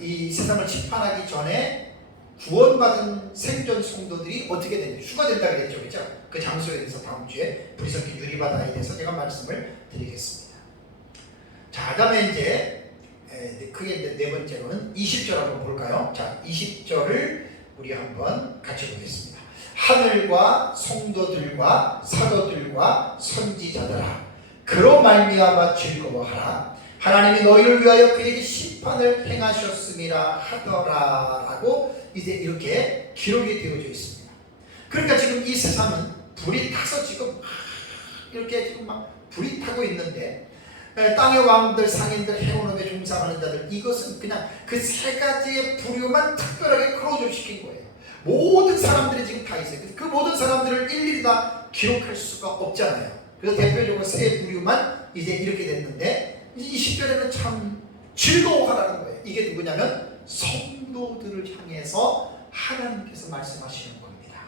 이 세상을 심판하기 전에 구원받은 생존 성도들이 어떻게 되냐, 휴가 된다 그랬죠, 그죠? 그 장소에 대해서 다음 주에 불성기 유리바다에 대해서 제가 말씀을 드리겠습니다. 자, 그다음에 이제 크게 네 번째로는 20절 한번 볼까요? 자, 20절을 우리 한번 같이 보겠습니다. 하늘과 성도들과 사도들과 선지자들아, 그로 말미암아 즐거워하라. 하나님이 너희를 위하여 그에게 심판을 행하셨음이라 하더라라고 이제 이렇게 기록이 되어져 있습니다. 그러니까 지금 이 세상은 불이 타서 지금 이렇게 지금 막 불이 타고 있는데, 땅의 왕들, 상인들, 해운업에 종사하는 자들, 이것은 그냥 그 세 가지의 부류만 특별하게 크로즈시킨 거예요. 모든 사람들이 지금 다 있어요. 그 모든 사람들을 일일이 다 기록할 수가 없잖아요. 그래서 대표적으로 세 부류만 이제 이렇게 됐는데, 이 20절에는 참 즐거워하라는 거예요. 이게 누구냐면 성도들을 향해서 하나님께서 말씀하시는 겁니다.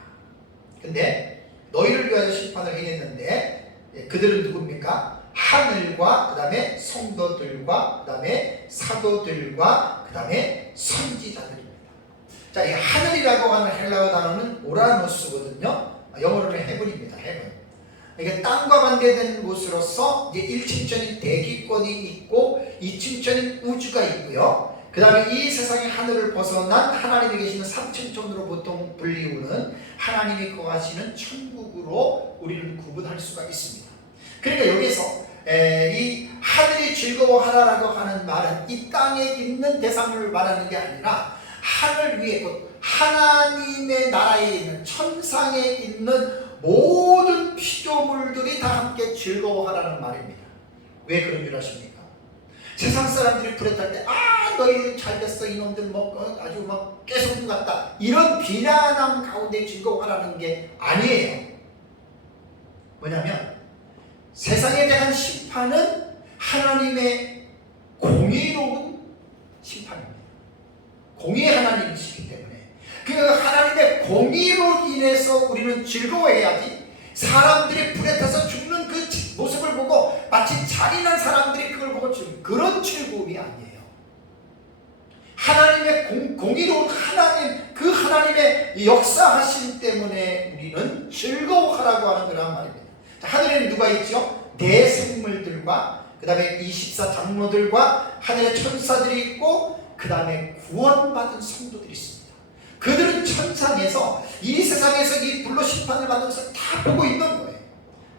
근데 너희를 위하여 심판을 행했는데 그들은 누굽니까? 하늘과 그 다음에 성도들과 그 다음에 사도들과 그 다음에 선지자들입니다. 자, 이 하늘이라고 하는 헬라어 단어는 오라노스거든요. 영어로는 헤븐입니다. 헤븐. 이게 땅과 관계된 곳으로서 이제 1층전인 대기권이 있고 2층전인 우주가 있고요. 그 다음에 이 세상의 하늘을 벗어난 하나님이 계시는 삼층천으로 보통 불리우는 하나님이 거하시는 천국으로 우리는 구분할 수가 있습니다. 그러니까 여기서 이 하늘이 즐거워하라라고 하는 말은 이 땅에 있는 대상을 말하는 게 아니라 하늘 위에 곧 하나님의 나라에 있는 천상에 있는 모든 피조물들이 다 함께 즐거워하라는 말입니다. 왜 그런 줄 아십니까? 세상 사람들이 불에 탈 때 너희들 잘됐어 이놈들 뭐 아주 막 깨소금 같다 이런 비난함 가운데 즐거워하라는 게 아니에요. 뭐냐면 세상에 대한 심판은 하나님의 공의로운 심판입니다. 공의의 하나님이시기 때문에 그 하나님의 공의로 인해서 우리는 즐거워해야지, 사람들이 불에 타서 죽는 그 모습을 보고 마치 잔인한 사람들이 그걸 보고 죽는 그런 즐거움이 아니에요. 하나님의 공의로운 하나님, 그 하나님의 역사하심 때문에 우리는 즐거워하라고 하는 거란 말입니다. 하늘에는 누가 있죠? 내 생물들과 그 다음에 24 장로들과 하늘의 천사들이 있고 그 다음에 구원받은 성도들이 있습니다. 그들은 천상에서 이 세상에서 이 불로 심판을 받으면서 다 보고 있는 거예요.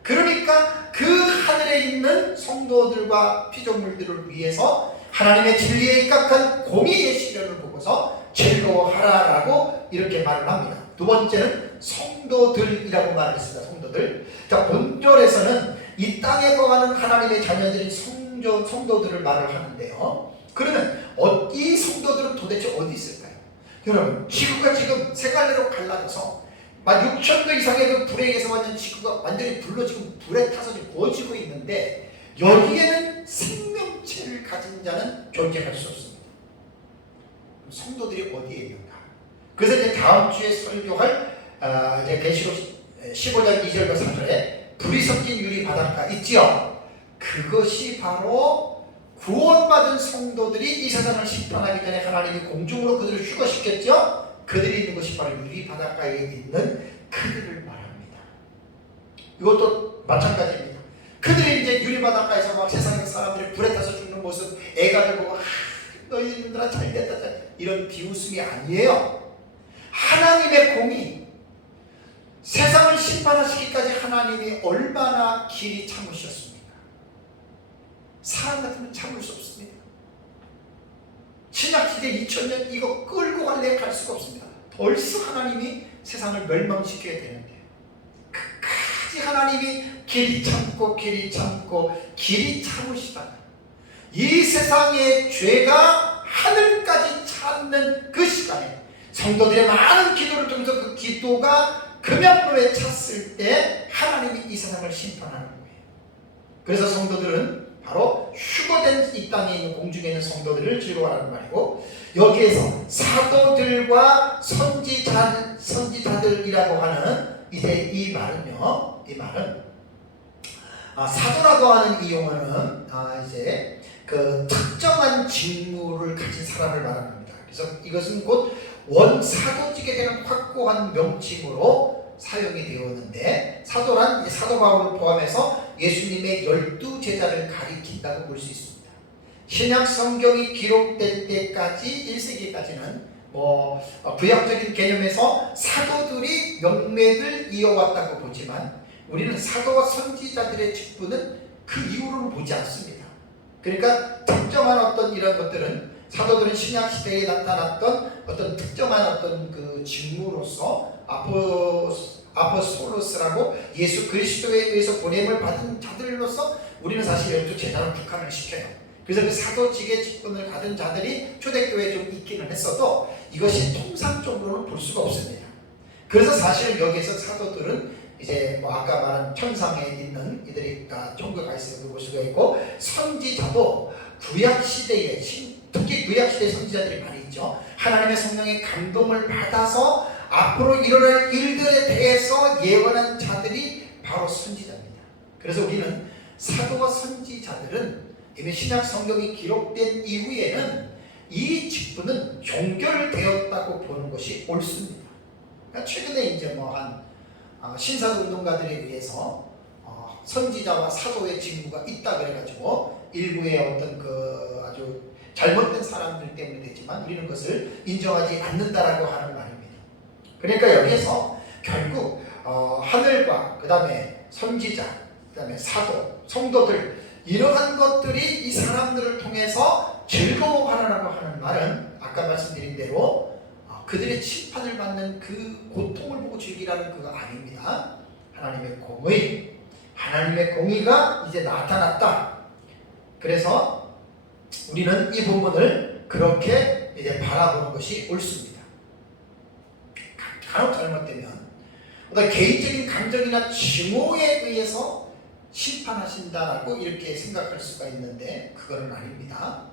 그러니까 그 하늘에 있는 성도들과 피조물들을 위해서 하나님의 진리에 입각한 공의의 시련을 보고서 즐거워하라라고 이렇게 말을 합니다. 두 번째는 성도들이라고 말을 했습니다. 성도들. 자, 본절에서는 이 땅에 거하는 하나님의 자녀들인 성도들을 말을 하는데요. 그러면 이 성도들은 도대체 어디 있을까요? 여러분, 지구가 지금 세 갈래로 갈라져서 6,000도 이상의 그 불에 의해서 완전 지구가 완전히 불로 지금 불에 타서 지금 구워지고 있는데 여기에는 생명체를 가진 자는 존재할 수 없습니다. 성도들이 어디에 있는가? 그래서 이제 다음 주에 설교할 이제 계시록 15장 2절과 3절에 불이 섞인 유리 바닷가 있지요. 그것이 바로 구원받은 성도들이 이 세상을 심판하기 전에 하나님이 공중으로 그들을 휴거시켰죠. 그들이 있는 것이 바로 유리 바닷가에 있는 그들을 말합니다. 이것도 마찬가지입니다. 그들이 이제 유리 바닷가에서 막 세상의 사람들이 불에 타서 죽는 모습, 애가를 보고 너희들아 잘됐다 이런 비웃음이 아니에요. 하나님의 공의, 세상을 심판하시기까지 하나님이 얼마나 길이 참으셨습니까? 사람 같으면 참을 수 없습니다. 신약시대 2000년 이거 끌고 갈래 갈 수가 없습니다. 벌써 하나님이 세상을 멸망시켜야 되는데 끝까지 하나님이 길이 참고 길이 참으시다가 이 세상의 죄가 하늘까지 찼는 그 시간에 성도들의 많은 기도를 통해서 그 기도가 금약로에 찼을 때 하나님이 이 세상을 심판하는 거예요. 그래서 성도들은 바로 휴거된 이 땅에 있는 공중에 있는 성도들을 즐거워하는 말이고, 여기에서 사도들과 선지자들이라고 하는 이제 이 말은요, 이 말은 사도라고 하는 이 용어는 이제 그 특정한 직무를 가진 사람을 말합니다. 그래서 이것은 곧 원사도직에 대한 확고한 명칭으로 사용이 되었는데, 사도란 사도 바울을 포함해서 예수님의 12제자를 가리킨다고 볼 수 있습니다. 신약 성경이 기록될 때까지 1세기까지는 구약적인 개념에서 사도들이 명맥을 이어왔다고 보지만 우리는 사도와 선지자들의 직분은 그 이후로는 보지 않습니다. 그러니까 특정한 어떤 이런 것들은 사도들은 신약 시대에 나타났던 어떤 특정한 어떤 그 직무로서 아포스톨로스라고 예수 그리스도에 의해서 보냄을 받은 자들로서 우리는 사실 12제자로 북한을 시켜요. 그래서 그 사도직의 직분을 가진 자들이 초대교회에 좀 있기는 했어도 이것이 통상적으로는 볼 수가 없습니다. 그래서 사실은 여기에서 사도들은 이제 아까 말한 천상에 있는 이들이 천국에 가 있어요. 볼 수가 있고, 선지자도 구약시대에 특히 구약시대 선지자들이 많이 있죠. 하나님의 성령의 감동을 받아서 앞으로 일어날 일들에 대해서 예언한 자들이 바로 선지자입니다. 그래서 우리는 사도와 선지자들은 이미 신약 성경이 기록된 이후에는 이 직분은 종결되었다고 보는 것이 옳습니다. 그러니까 최근에 이제 신사도 운동가들에 의해서 선지자와 사도의 직무가 있다 그래가지고 일부의 어떤 그 아주 잘못된 사람들 때문에 됐지만 우리는 그것을 인정하지 않는다라고 하는 말입니다. 그러니까 여기에서 결국 하늘과 그 다음에 선지자, 그 다음에 사도, 성도들 이러한 것들이 이 사람들을 통해서 즐거워하라고 하는 말은 아까 말씀드린 대로 그들의 심판을 받는 그 고통을 보고 즐기라는 그거 아닙니다. 하나님의 공의, 하나님의 공의가 이제 나타났다. 그래서 우리는 이 부분을 그렇게 이제 바라보는 것이 옳습니다. 간혹 잘못되면 어떤 개인적인 감정이나 증오에 의해서 심판하신다라고 이렇게 생각할 수가 있는데 그거는 아닙니다.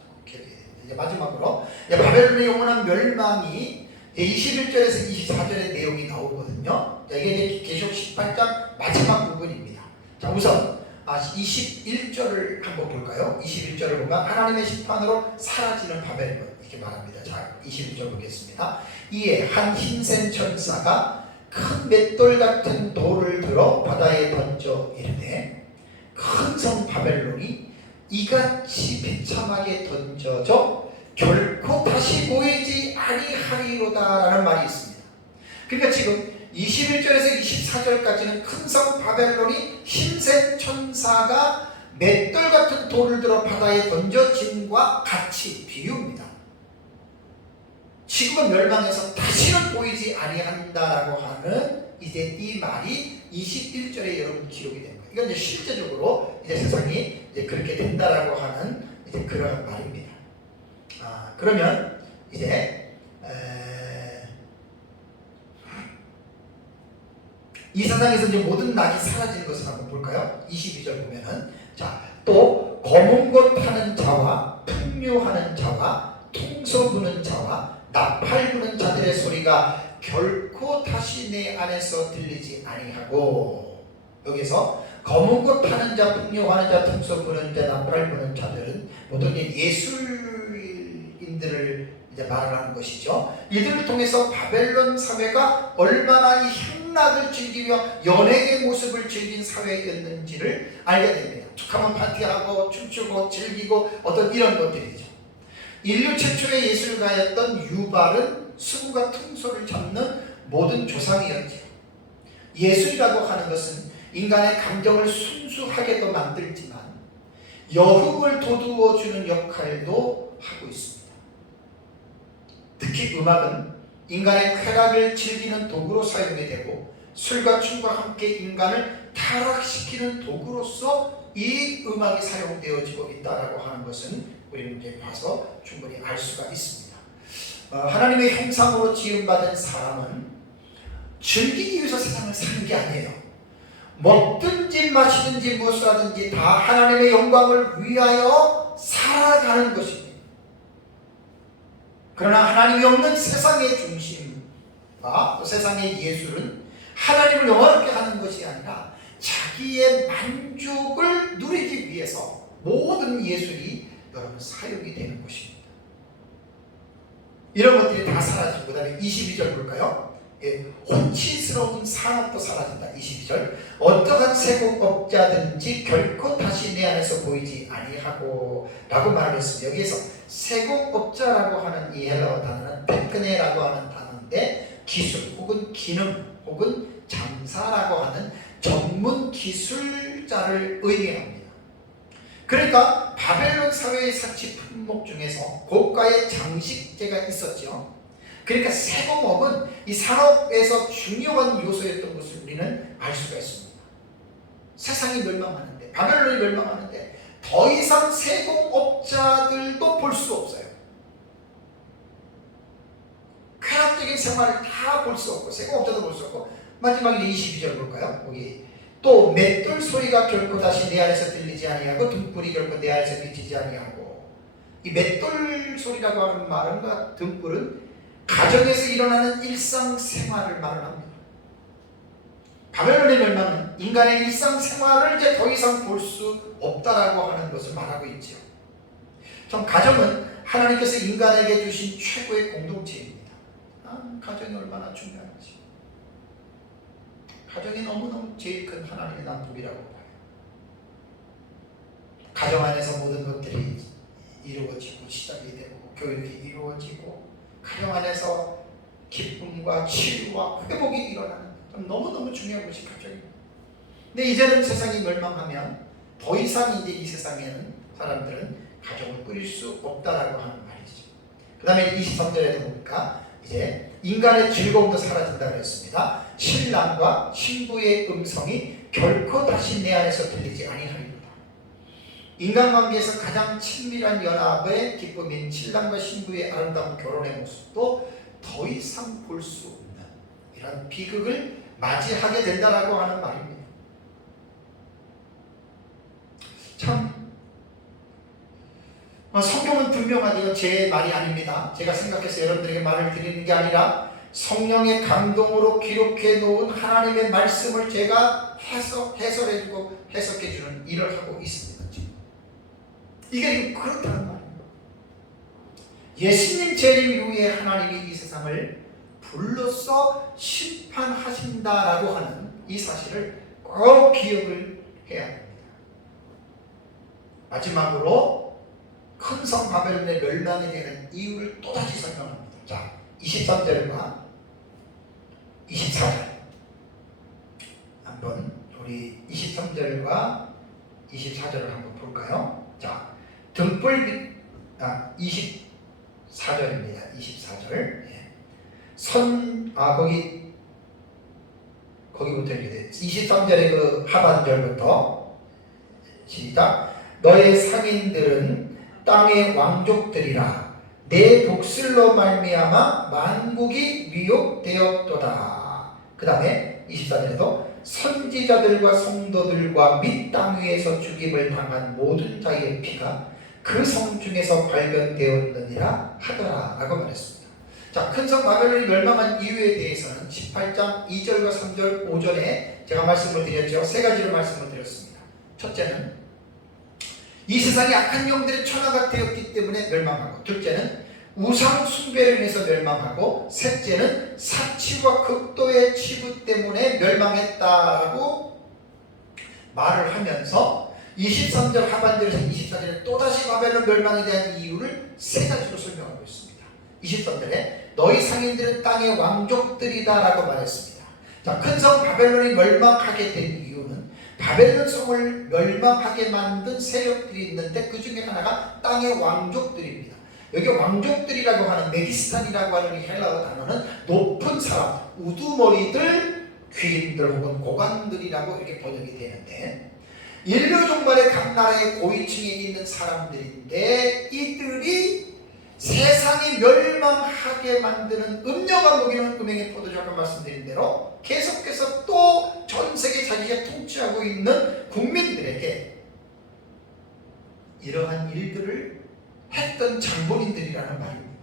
이제 마지막으로 바벨론의 영원한 멸망이 21절에서 24절의 내용이 나오거든요. 이게 이제 계시록 18장 마지막 부분입니다. 자, 우선 21절을 한번 볼까요? 21절을 보면 하나님의 심판으로 사라지는 바벨론 이렇게 말합니다. 자, 21절 보겠습니다. 이에 한 힘센 천사가 큰 맷돌 같은 돌을 들어 바다에 던져 이르되 큰 성 바벨론이 이같이 비참하게 던져져 결코 다시 보이지 아니하리로다라는 말이 있습니다. 그러니까 지금 21절에서 24절까지는 큰 성 바벨론이 힘센 천사가 맷돌 같은 돌을 들어 바다에 던져짐과 같이 비유입니다. 지금은 멸망해서 다시는 보이지 아니한다라고 하는 이제 이 말이 21절에 여러분 기록이 됩니다. 이건 이제 실제적으로 이제 세상이 이제 그렇게 된다라고 하는 이제 그런 말입니다. 그러면 이제 이 세상에서 이제 모든 낙이 사라지는 것을 한번 볼까요? 22절 보면은 또 검은 것 타는 자와 풍류하는 자와 통소 부는 자와 나팔 부는 자들의 소리가 결코 다시 내 안에서 들리지 아니하고 여기서 검은 것 타는 자, 풍요하는 자, 통소 부는 자, 나팔 부는 자들은 모두 예술인들을 이제 말하는 것이죠. 이들을 통해서 바벨론 사회가 얼마나 이 향락을 즐기며 연예의 모습을 즐긴 사회였는지를 알게 됩니다. 툭하면 파티하고 춤추고 즐기고 어떤 이런 것들이죠. 인류 최초의 예술가였던 유발은 수구가 퉁소를 잡는 모든 조상이었지요. 예술이라고 하는 것은 인간의 감정을 순수하게도 만들지만 여흥을 돋우어주는 역할도 하고 있습니다. 특히 음악은 인간의 쾌락을 즐기는 도구로 사용이 되고 술과 춤과 함께 인간을 타락시키는 도구로서 이 음악이 사용되어지고 있다고 하는 것은 우리는 이제 봐서 충분히 알 수가 있습니다. 하나님의 형상으로 지음받은 사람은 즐기기 위해서 세상을 사는 게 아니에요. 먹든지 마시든지 무엇을 하든지 다 하나님의 영광을 위하여 살아가는 것입니다. 그러나 하나님이 없는 세상의 중심과 또 세상의 예술은 하나님을 영화롭게 하는 것이 아니라 자기의 만족을 누리기 위해서 모든 예술이 여러분 사용이 되는 것입니다. 이런 것들이 다 사라지고 그 다음에 22절 볼까요? 혼치스러운 산업도 사라진다. 22절 어떠한 세공업자든지 결코 다시 내 안에서 보이지 아니하고 라고 말을 했습니다. 여기에서 세공업자라고 하는 이 헬라어 단어는 테크네라고 하는 단어인데 기술 혹은 기능 혹은 장사라고 하는 전문 기술자를 의미합니다. 그러니까 바벨론 사회의 사치 품목 중에서 고가의 장식재가 있었죠. 그러니까 세공업은 이 산업에서 중요한 요소였던 것을 우리는 알 수가 있습니다. 세상이 멸망하는데 바벨론이 멸망하는데 더 이상 세공업자들도 볼 수 없어요. 쾌락적인 생활을 다 볼 수 없고 세공업자도 볼 수 없고 마지막에 22절 볼까요? 거기 또 맷돌 소리가 결코 다시 내 안에서 들리지 아니하고 등불이 결코 내 안에서 비치지 아니하고 이 맷돌 소리라고 하는 말은 등불은 가정에서 일어나는 일상생활을 말합니다. 바벨론의 멸망은 인간의 일상생활을 이제 더 이상 볼 수 없다라고 하는 것을 말하고 있죠. 참 가정은 하나님께서 인간에게 주신 최고의 공동체입니다. 가정이 얼마나 중요한지. 가정이 너무너무 제일 큰 하나님의 남복이라고 봐요. 가정 안에서 모든 것들이 이루어지고 시작이 되는 가정 안에서 기쁨과 치유와 회복이 일어나는 너무너무 중요한 것이 가정입니다. 근데 이제는 세상이 멸망하면 더 이상 이제 이 세상에는 사람들은 가정을 꾸릴 수 없다라고 하는 말이죠. 그 다음에 23절에도 보니까 이제 인간의 즐거움도 사라진다고 했습니다. 신랑과 신부의 음성이 결코 다시 내 안에서 들리지 아니하리로다. 인간관계에서 가장 친밀한 연합의 기쁨인 신랑과 신부의 아름다운 결혼의 모습도 더 이상 볼 수 없는 이런 비극을 맞이하게 된다라고 하는 말입니다. 참 성경은 분명하게요. 제 말이 아닙니다. 제가 생각해서 여러분들에게 말을 드리는 게 아니라 성령의 감동으로 기록해 놓은 하나님의 말씀을 제가 해설해주고 해석해주는 일을 하고 있습니다. 이게 그렇다는 말입니다. 예수님 재림 이후에 하나님이 이 세상을 불로써 심판하신다라고 하는 이 사실을 꼭 기억을 해야 합니다. 마지막으로 큰 성 바벨론의 멸망에 대한 이유를 또다시 설명합니다. 자, 23절과 24절 한번 우리 23절과 24절을 한번 볼까요? 자, 등불 24절입니다. 24절. 예. 거기부터 이렇게 돼. 23절의 그 하반절부터 시작. 너의 상인들은 땅의 왕족들이라 내 복슬로 말미암아 만국이 미혹되었도다. 그 다음에 24절에도 선지자들과 성도들과 및 땅 위에서 죽임을 당한 모든 자의 피가 그 성 중에서 발견되었느니라 하더라 라고 말했습니다. 자, 큰 성 바벨론이 멸망한 이유에 대해서는 18장 2절과 3절 5절에 제가 말씀을 드렸죠. 세 가지로 말씀을 드렸습니다. 첫째는 이 세상에 악한 영들의 천하가 되었기 때문에 멸망하고, 둘째는 우상 숭배를 인해서 멸망하고, 셋째는 사치와 극도의 치부 때문에 멸망했다라고 말을 하면서 23절 하반절에서 24절에 또다시 바벨론 멸망에 대한 이유를 세 가지로 설명하고 있습니다. 23절에 너희 상인들은 땅의 왕족들이다 라고 말했습니다. 자, 큰 성 바벨론이 멸망하게 된 이유는 바벨론 성을 멸망하게 만든 세력들이 있는데 그 중에 하나가 땅의 왕족들입니다. 여기 왕족들이라고 하는 메기스탄이라고 하는 이 헬라어 단어는 높은 사람, 우두머리들, 귀인들 혹은 고관들이라고 이렇게 번역이 되는데, 인류 종말의 각 나라의 고위층에 있는 사람들인데 이들이 세상이 멸망하게 만드는 음료가 녹이는 음행의 포도주, 아까 말씀드린 대로 계속해서 또 전 세계 자기가 통치하고 있는 국민들에게 이러한 일들을 했던 장본인들이라는 말입니다.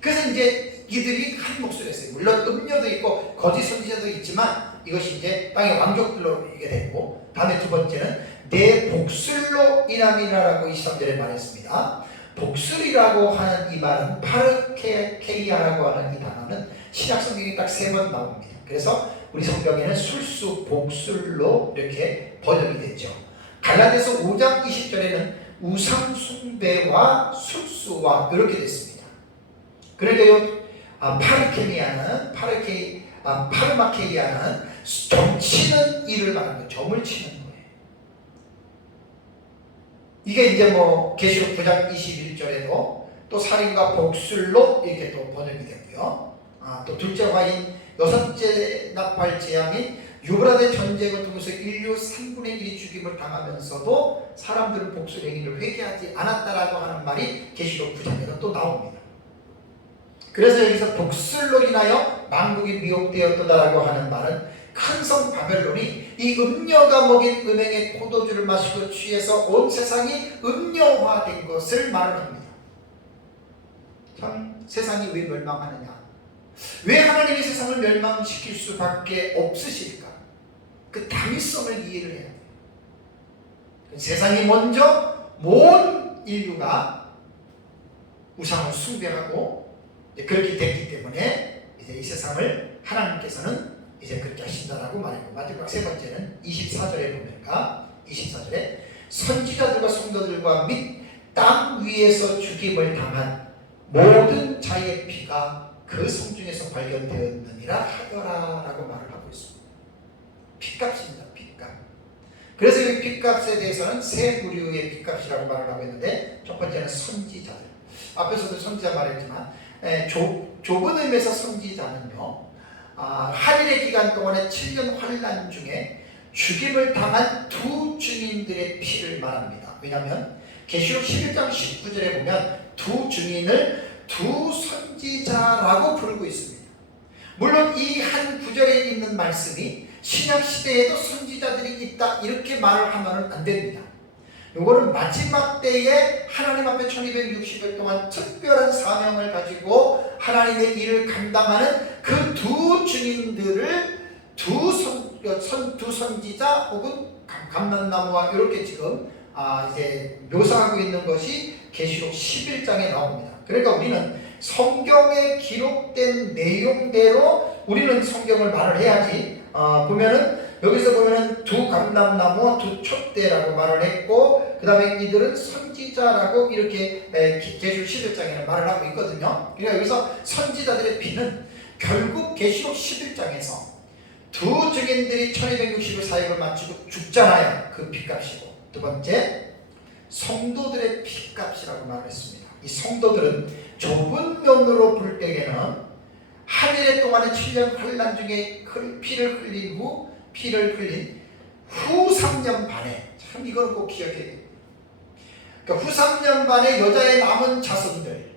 그래서 이제 이들이 한 목소리였어요. 물론 음료도 있고 거짓 선지자도 있지만 이것이 이제 땅의 왕족들로 이게 되고, 다음에 두 번째는 내 복술로 인함이라고 23절에 말했습니다. 복술이라고 하는 이 말은 파르케이아라고 하는 이 단어는 신약 성경에 딱 3번 나옵니다. 그래서 우리 성경에는 술수 복술로 이렇게 번역이 됐죠. 갈라디아서 5장 20절에는 우상 숭배와 술수와 이렇게 됐습니다. 그러니까 파르마케이아는 점치는 일을 말하는 거예요. 점을 치는 거예요. 이게 이제 뭐 계시록 9장 21절에도 또 살인과 복술로 이렇게 또 번역이 되고요. 또 둘째 화인, 여섯째 나팔 재앙인 유브라데 전쟁을 통해서 인류 3분의 1이 죽임을 당하면서도 사람들은 복술 행위를 회개하지 않았다라고 하는 말이 계시록 9장에도 또 나옵니다. 그래서 여기서 복술로 인하여 만국이 미혹되었다라고 하는 말은 큰 성 바벨론이 이 음녀가 먹인 음행의 포도주를 마시고 취해서 온 세상이 음녀화된 것을 말을 합니다. 참, 세상이 왜 멸망하느냐? 왜 하나님이 세상을 멸망시킬 수밖에 없으실까? 그 당위성을 이해를 해야 돼요. 세상이 먼저 모든 인류가 우상을 숭배하고 그렇게 됐기 때문에 이제 이 세상을 하나님께서는 이제 그렇게 하신다라고 말했고, 마지막 세 번째는 24절에 보니까 24절에 선지자들과 성도들과 및 땅 위에서 죽임을 당한 모든 자의 피가 그 성중에서 발견되었느니라 하더라 라고 말을 하고 있습니다. 피값입니다. 피값. 그래서 이 피값에 대해서는 세 부류의 피값이라고 말을 하고 있는데, 첫 번째는 선지자들. 앞에서도 선지자 말했지만 좁은 의미에서 선지자는요, 한일의 기간 동안의 7년 환란 중에 죽임을 당한 두 증인들의 피를 말합니다. 왜냐하면 계시록 11장 19절에 보면 두 증인을 두 선지자라고 부르고 있습니다. 물론 이 한 구절에 있는 말씀이 신약 시대에도 선지자들이 있다 이렇게 말을 하면 안 됩니다. 이거는 마지막 때에 하나님 앞에 1260일 동안 특별한 사명을 가지고 하나님의 일을 감당하는 그 두 증인들을 두 선지자 혹은 감람나무와 이렇게 지금 이제 묘사하고 있는 것이 계시록 11장에 나옵니다. 그러니까 우리는 성경에 기록된 내용대로 우리는 성경을 말을 해야지. 보면은 여기서 보면은 두 감람나무와 두 촛대라고 말을 했고, 그 다음에 이들은 선지자라고 이렇게 계시록 11장에는 말을 하고 있거든요. 그러니까 여기서 선지자들의 피는 결국 계시록 11장에서 두 증인들이 1260일 사역을 마치고 죽잖아요. 그 피값이고, 두 번째 성도들의 피값이라고 말을 했습니다. 이 성도들은 좁은 면으로 볼 때에는 한일의 동안의 7년 환란 중에 피를 흘린 후 3년 반에, 참 이걸 꼭 기억해야 돼요. 그러니까 후 3년 반에 여자의 남은 자손들,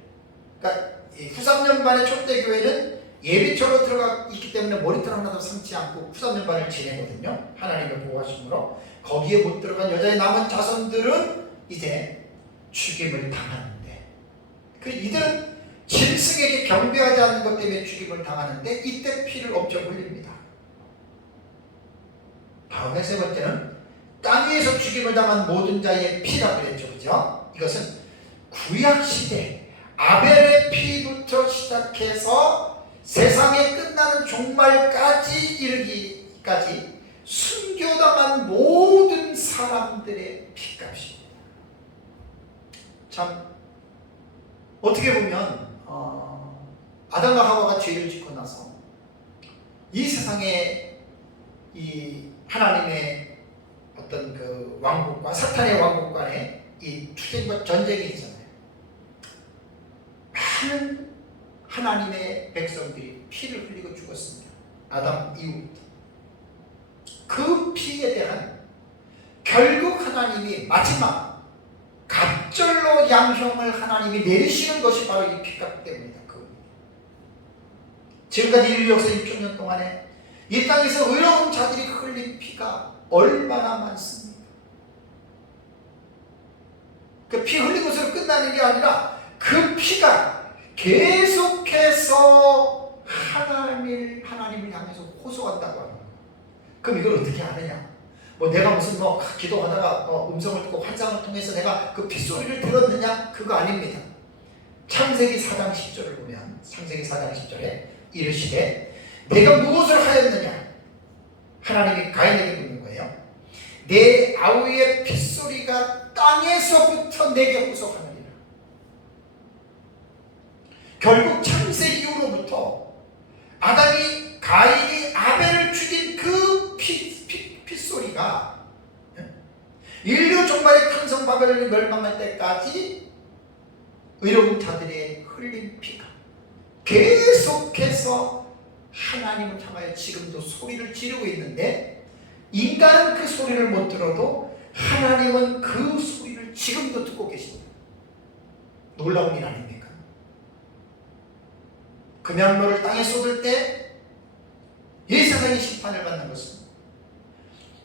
그러니까 후 3년 반에 촛대교회는 예비처로 들어가 있기 때문에 머리털 하나도 삼지 않고 후 3년 반을 지내거든요. 하나님의 보호하심으로. 거기에 못 들어간 여자의 남은 자손들은 이제 죽임을 당하는데, 이들은 짐승에게 경배하지 않는 것 때문에 죽임을 당하는데 이때 피를 엄청 흘립니다. 다음에 세 번째는 땅 위에서 죽임을 당한 모든 자의 피라고 그랬죠. 그죠? 이것은 구약시대 아벨의 피부터 시작해서 세상에 끝나는 종말까지 이르기까지 순교당한 모든 사람들의 피값입니다. 참 어떻게 보면 아담과 하와가 죄를 짓고 나서 이 세상에 이 하나님의 어떤 그 왕국과 사탄의 왕국 간의 이 투쟁과 전쟁이 있잖아요. 많은 하나님의 백성들이 피를 흘리고 죽었습니다. 아담 이후부터. 그 피에 대한 결국 하나님이 마지막 갑절로 양형을 하나님이 내리시는 것이 바로 이 피값 때문이다. 지금까지 인류 역사 6천년 동안에 이 땅에서 의로운 자들이 흘린 피가 얼마나 많습니까? 그 피 흘린 것으로 끝나는 게 아니라 그 피가 계속해서 하나님을 향해서 호소한다고 하는 거예요. 그럼 이걸 어떻게 아느냐? 내가 무슨 기도하다가 음성을 듣고 환상을 통해서 내가 그 핏소리를 들었느냐? 그거 아닙니다. 창세기 4장 10절을 보면 창세기 4장 10절에 이르시되 내가 무엇을 하였느냐? 하나님이 가인에게 묻는 거예요. 내 아우의 핏소리가 땅에서부터 내게 호소하느니라. 결국 창세 이후로부터 아담이 가인이 아벨을 죽인 그 핏소리가 인류 종말의 큰 성 바벨론이 멸망할 때까지 의로운 자들의 흘린 피가 계속해서 하나님을 향하여 지금도 소리를 지르고 있는데, 인간은 그 소리를 못 들어도 하나님은 그 소리를 지금도 듣고 계십니다. 놀라운 일 아닙니까? 금양로를 땅에 쏟을 때 이 세상의 심판을 받는 것은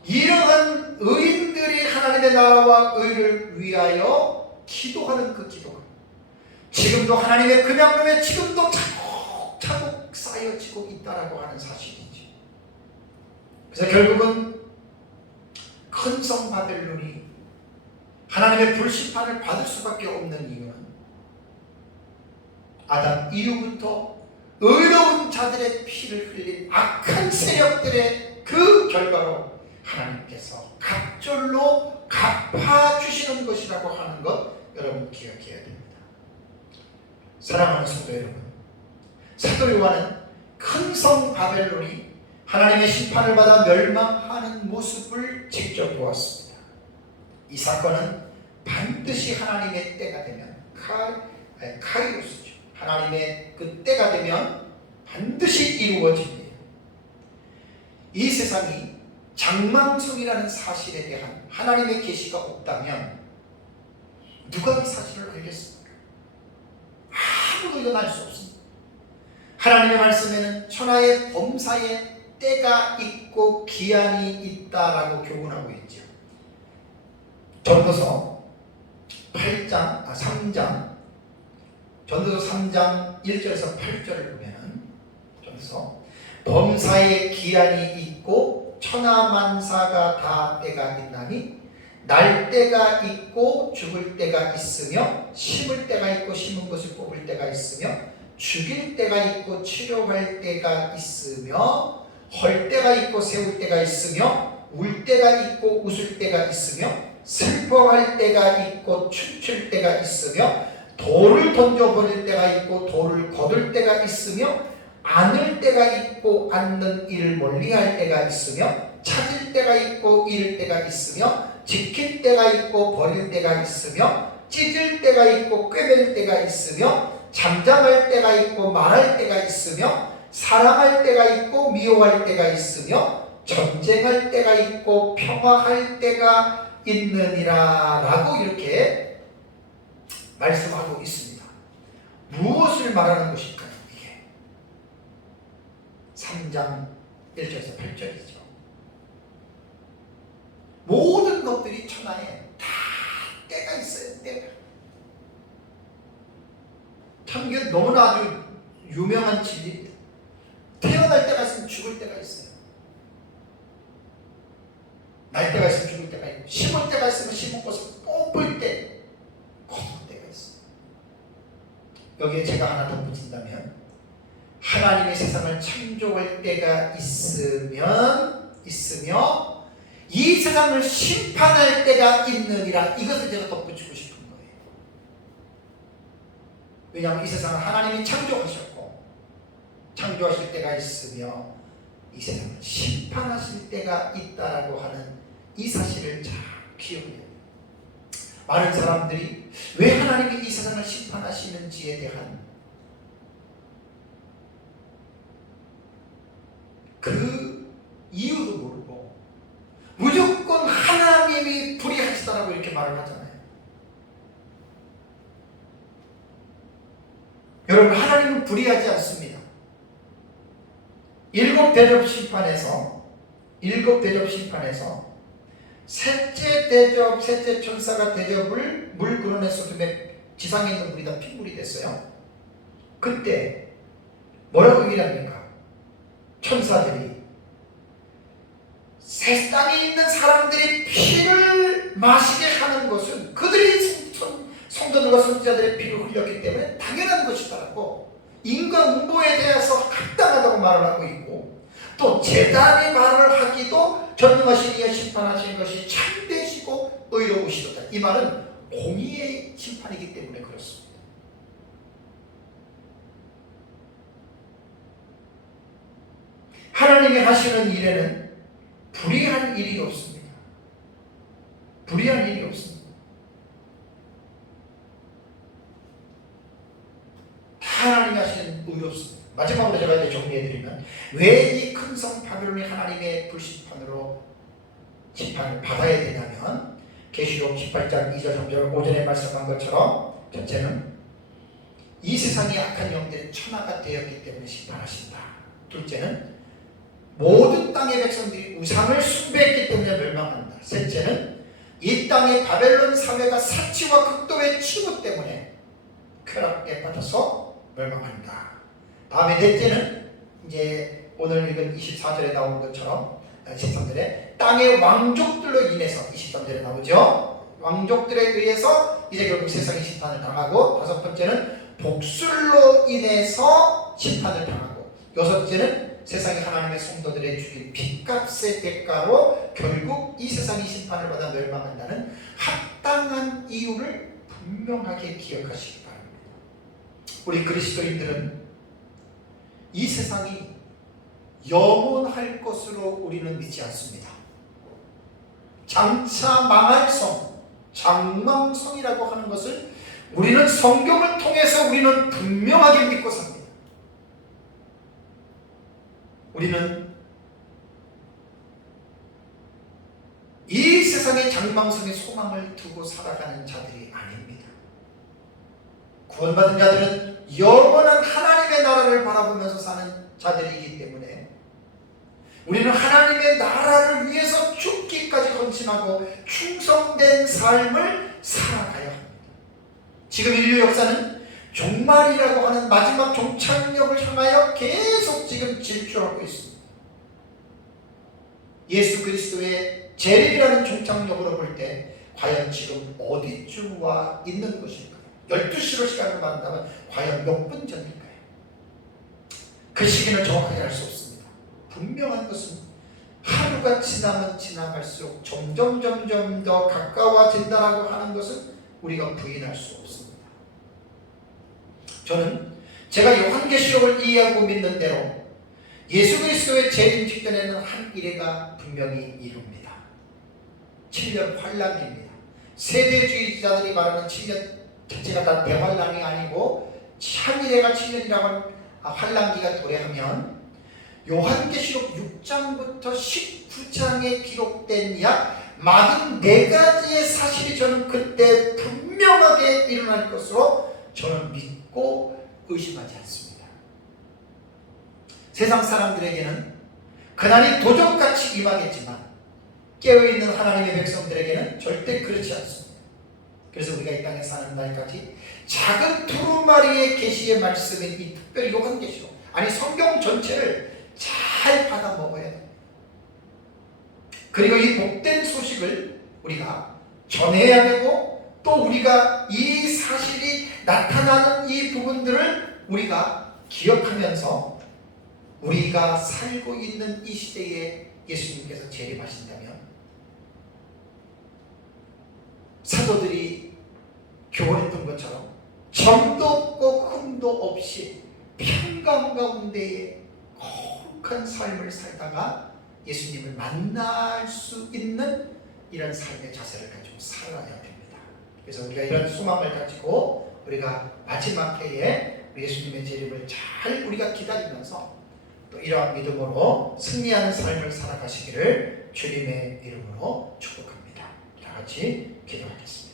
이러한 의인들이 하나님의 나라와 의를 위하여 기도하는 그 기도가 지금도 하나님의 금양로에 지금도 차곡차곡 쌓여지고 있다라고 하는 사실이죠. 그래서 결국은 큰 성 바벨론이 하나님의 불심판을 받을 수밖에 없는 이유는 아담 이후부터 의로운 자들의 피를 흘린 악한 세력들의 그 결과로 하나님께서 갑절로 갚아주시는 것이라고 하는 것 여러분 기억해야 됩니다. 사랑하는 성도 여러분, 사도 요한은 큰 성 바벨론이 하나님의 심판을 받아 멸망하는 모습을 직접 보았습니다. 이 사건은 반드시 하나님의 때가 되면 카이로스죠. 하나님의 그 때가 되면 반드시 이루어집니다. 이 세상이 장망성이라는 사실에 대한 하나님의 계시가 없다면 누가 이 사실을 알겠습니까? 아무도 이건 알 수 없습니다. 하나님의 말씀에는 천하의 범사에 때가 있고 기한이 있다라고 교훈하고 있죠. 전도서 3장 전도서 3장 1절에서 8절을 보면은 전도서 범사에 기한이 있고 천하만사가 다 때가 있나니 날 때가 있고 죽을 때가 있으며 심을 때가 있고 심은 것을 뽑을 때가 있으며 죽일 때가 있고 치료할 때가 있으며 헐 때가 있고 세울 때가 있으며 울 때가 있고 웃을 때가 있으며 슬퍼할 때가 있고 춤출 때가 있으며 돌을 던져버릴 때가 있고 돌을 거둘 때가 있으며 안을 때가 있고 앉는 일을 멀리할 때가 있으며 찾을 때가 있고 잃을 때가 있으며 지킬 때가 있고 버릴 때가 있으며 찢을 때가 있고 꿰맬 때가 있으며 잠잠할 때가 있고 말할 때가 있으며 사랑할 때가 있고 미워할 때가 있으며 전쟁할 때가 있고 평화할 때가 있느니라 라고 이렇게 말씀하고 있습니다. 무엇을 말하는 것일까요? 이게 3장 1절에서 8절이죠. 모든 것들이 천하에 다 때가 있어요. 때가. 참 이게 너무나 아주 유명한 진리입니다. 태어날 때가 있으면 죽을 때가 있어요. 날 때가 있으면 죽을 때가 있고 심을 때가 있으면 심은 것을 뽑을 때 거둘 때가 있어요. 여기에 제가 하나 덧붙인다면 하나님의 세상을 창조할 때가 있으며 이 세상을 심판할 때가 있느니라. 이것을 제가 덧붙이고 싶은 거예요. 왜냐하면 이 세상을 하나님이 창조하셨고 창조하실 때가 있으며 이 세상을 심판하실 때가 있다라고 하는 이 사실을 잘 기억해야 돼요. 많은 사람들이 왜 하나님이 이 세상을 심판하시는지에 대한 그 이유도 모르고 무조건 하나님이 불의하시다라고 이렇게 말을 하잖아요. 여러분, 하나님은 불의하지 않습니다. 일곱 대접 심판에서 셋째 천사가 대접을 물 근원에 쏟음에 지상에 있는 물이 다 핏물이 됐어요. 그때 뭐라고 얘기를 합니까? 천사들이 새 땅에 있는 사람들이 피를 마시게 하는 것은 그들이 성도들과 선지자들의 피를 흘렸기 때문에 당연한 것이다라고 인간 운보에 대해서 합당하다고 말을 하고 있고, 또 제단의 말을 하기도 전능하신 이의 심판하신 것이 참되시고 의로우시도다. 이 말은 공의의 심판이기 때문에 그렇습니다. 하나님이 하시는 일에는 불의한 일이 없습니다. 불의한 일이 없습니다. 하나님이 하시는 의의 없습니다. 마지막으로 제가 이제 정리해드리면, 왜 이 큰 성 바벨론이 하나님의 불심판으로 심판을 받아야 되냐면, 계시록 18장 2절 3절 오전에 말씀한 것처럼, 첫째는 이 세상의 악한 영들의 천하가 되었기 때문에 심판하신다. 둘째는 모든 땅의 백성들이 우상을 숭배했기 때문에 멸망한다. 셋째는 이 땅의 바벨론 사회가 사치와 극도의 치부 때문에 쾌락에 빠져서 멸망한다. 다음에 넷째는 이제 오늘 읽은 24절에 나온 것처럼 13절에 땅의 왕족들로 인해서 23절에 나오죠. 왕족들에 의해서 이제 결국 세상의 심판을 당하고, 다섯 번째는 복술로 인해서 심판을 당하고, 여섯째는 세상의 하나님의 성도들의 죽인 핏값의 대가로 결국 이 세상이 심판을 받아 멸망한다는 합당한 이유를 분명하게 기억하시기 바랍니다. 우리 그리스도인들은 이 세상이 영원할 것으로 우리는 믿지 않습니다. 장차 망할 성, 장망성이라고 하는 것을 우리는 성경을 통해서 우리는 분명하게 믿고 삽니다. 우리는 이 세상의 장망성에 소망을 두고 살아가는 자들이 아닙니다. 구원받은 자들은 영원한 하나님의 나라를 바라보면서 사는 자들이기 때문에 우리는 하나님의 나라를 위해서 죽기까지 헌신하고 충성된 삶을 살아가야 합니다. 지금 인류 역사는 종말이라고 하는 마지막 종착역을 향하여 계속 지금 질주하고 있습니다. 예수 그리스도의 재림이라는 종착역으로 볼 때 과연 지금 어디쯤 와 있는 것일까요? 12시로 시간을 말한다면 과연 몇 분 전일까요? 그 시기는 정확하게 알 수 없습니다. 분명한 것은 하루가 지나면 지나갈수록 점점 더 가까워진다라고 하는 것은 우리가 부인할 수 없습니다. 저는 제가 요한계시록을 이해하고 믿는 대로 예수 그리스도의 재림 직전에는 한 이래가 분명히 이룹니다. 7년 환란기입니다. 세대주의자들이 말하는 7년 자체가 다 대환란이 아니고 한 이래가 7년이라고 하는 환란기가 도래하면 요한계시록 6장부터 19장에 기록된 약 44가지의 사실이 저는 그때 분명하게 일어날 것으로 저는 믿고 의심하지 않습니다. 세상 사람들에게는 그날이 도적같이 임하겠지만 깨어있는 하나님의 백성들에게는 절대 그렇지 않습니다. 그래서 우리가 이 땅에 사는 날까지 작은 두루마리의 계시의 말씀인 이 특별히 요한계시록, 아니 성경 전체를 잘 받아 먹어야 됩니다. 그리고 이 복된 소식을 우리가 전해야 되고 또 우리가 이 사실이 나타나는 이 부분들을 우리가 기억하면서 우리가 살고 있는 이 시대에 예수님께서 재림하신다면 사도들이 교훈했던 것처럼 점도 없고 흠도 없이 평강 가운데에 거룩한 삶을 살다가 예수님을 만날 수 있는 이런 삶의 자세를 가지고 살아야 됩니다. 그래서 우리가 이런 소망을 가지고 우리가 마지막 해에 예수님의 재림을 잘 우리가 기다리면서 또 이러한 믿음으로 승리하는 삶을 살아가시기를 주님의 이름으로 축복합니다. 다 같이 기도하겠습니다.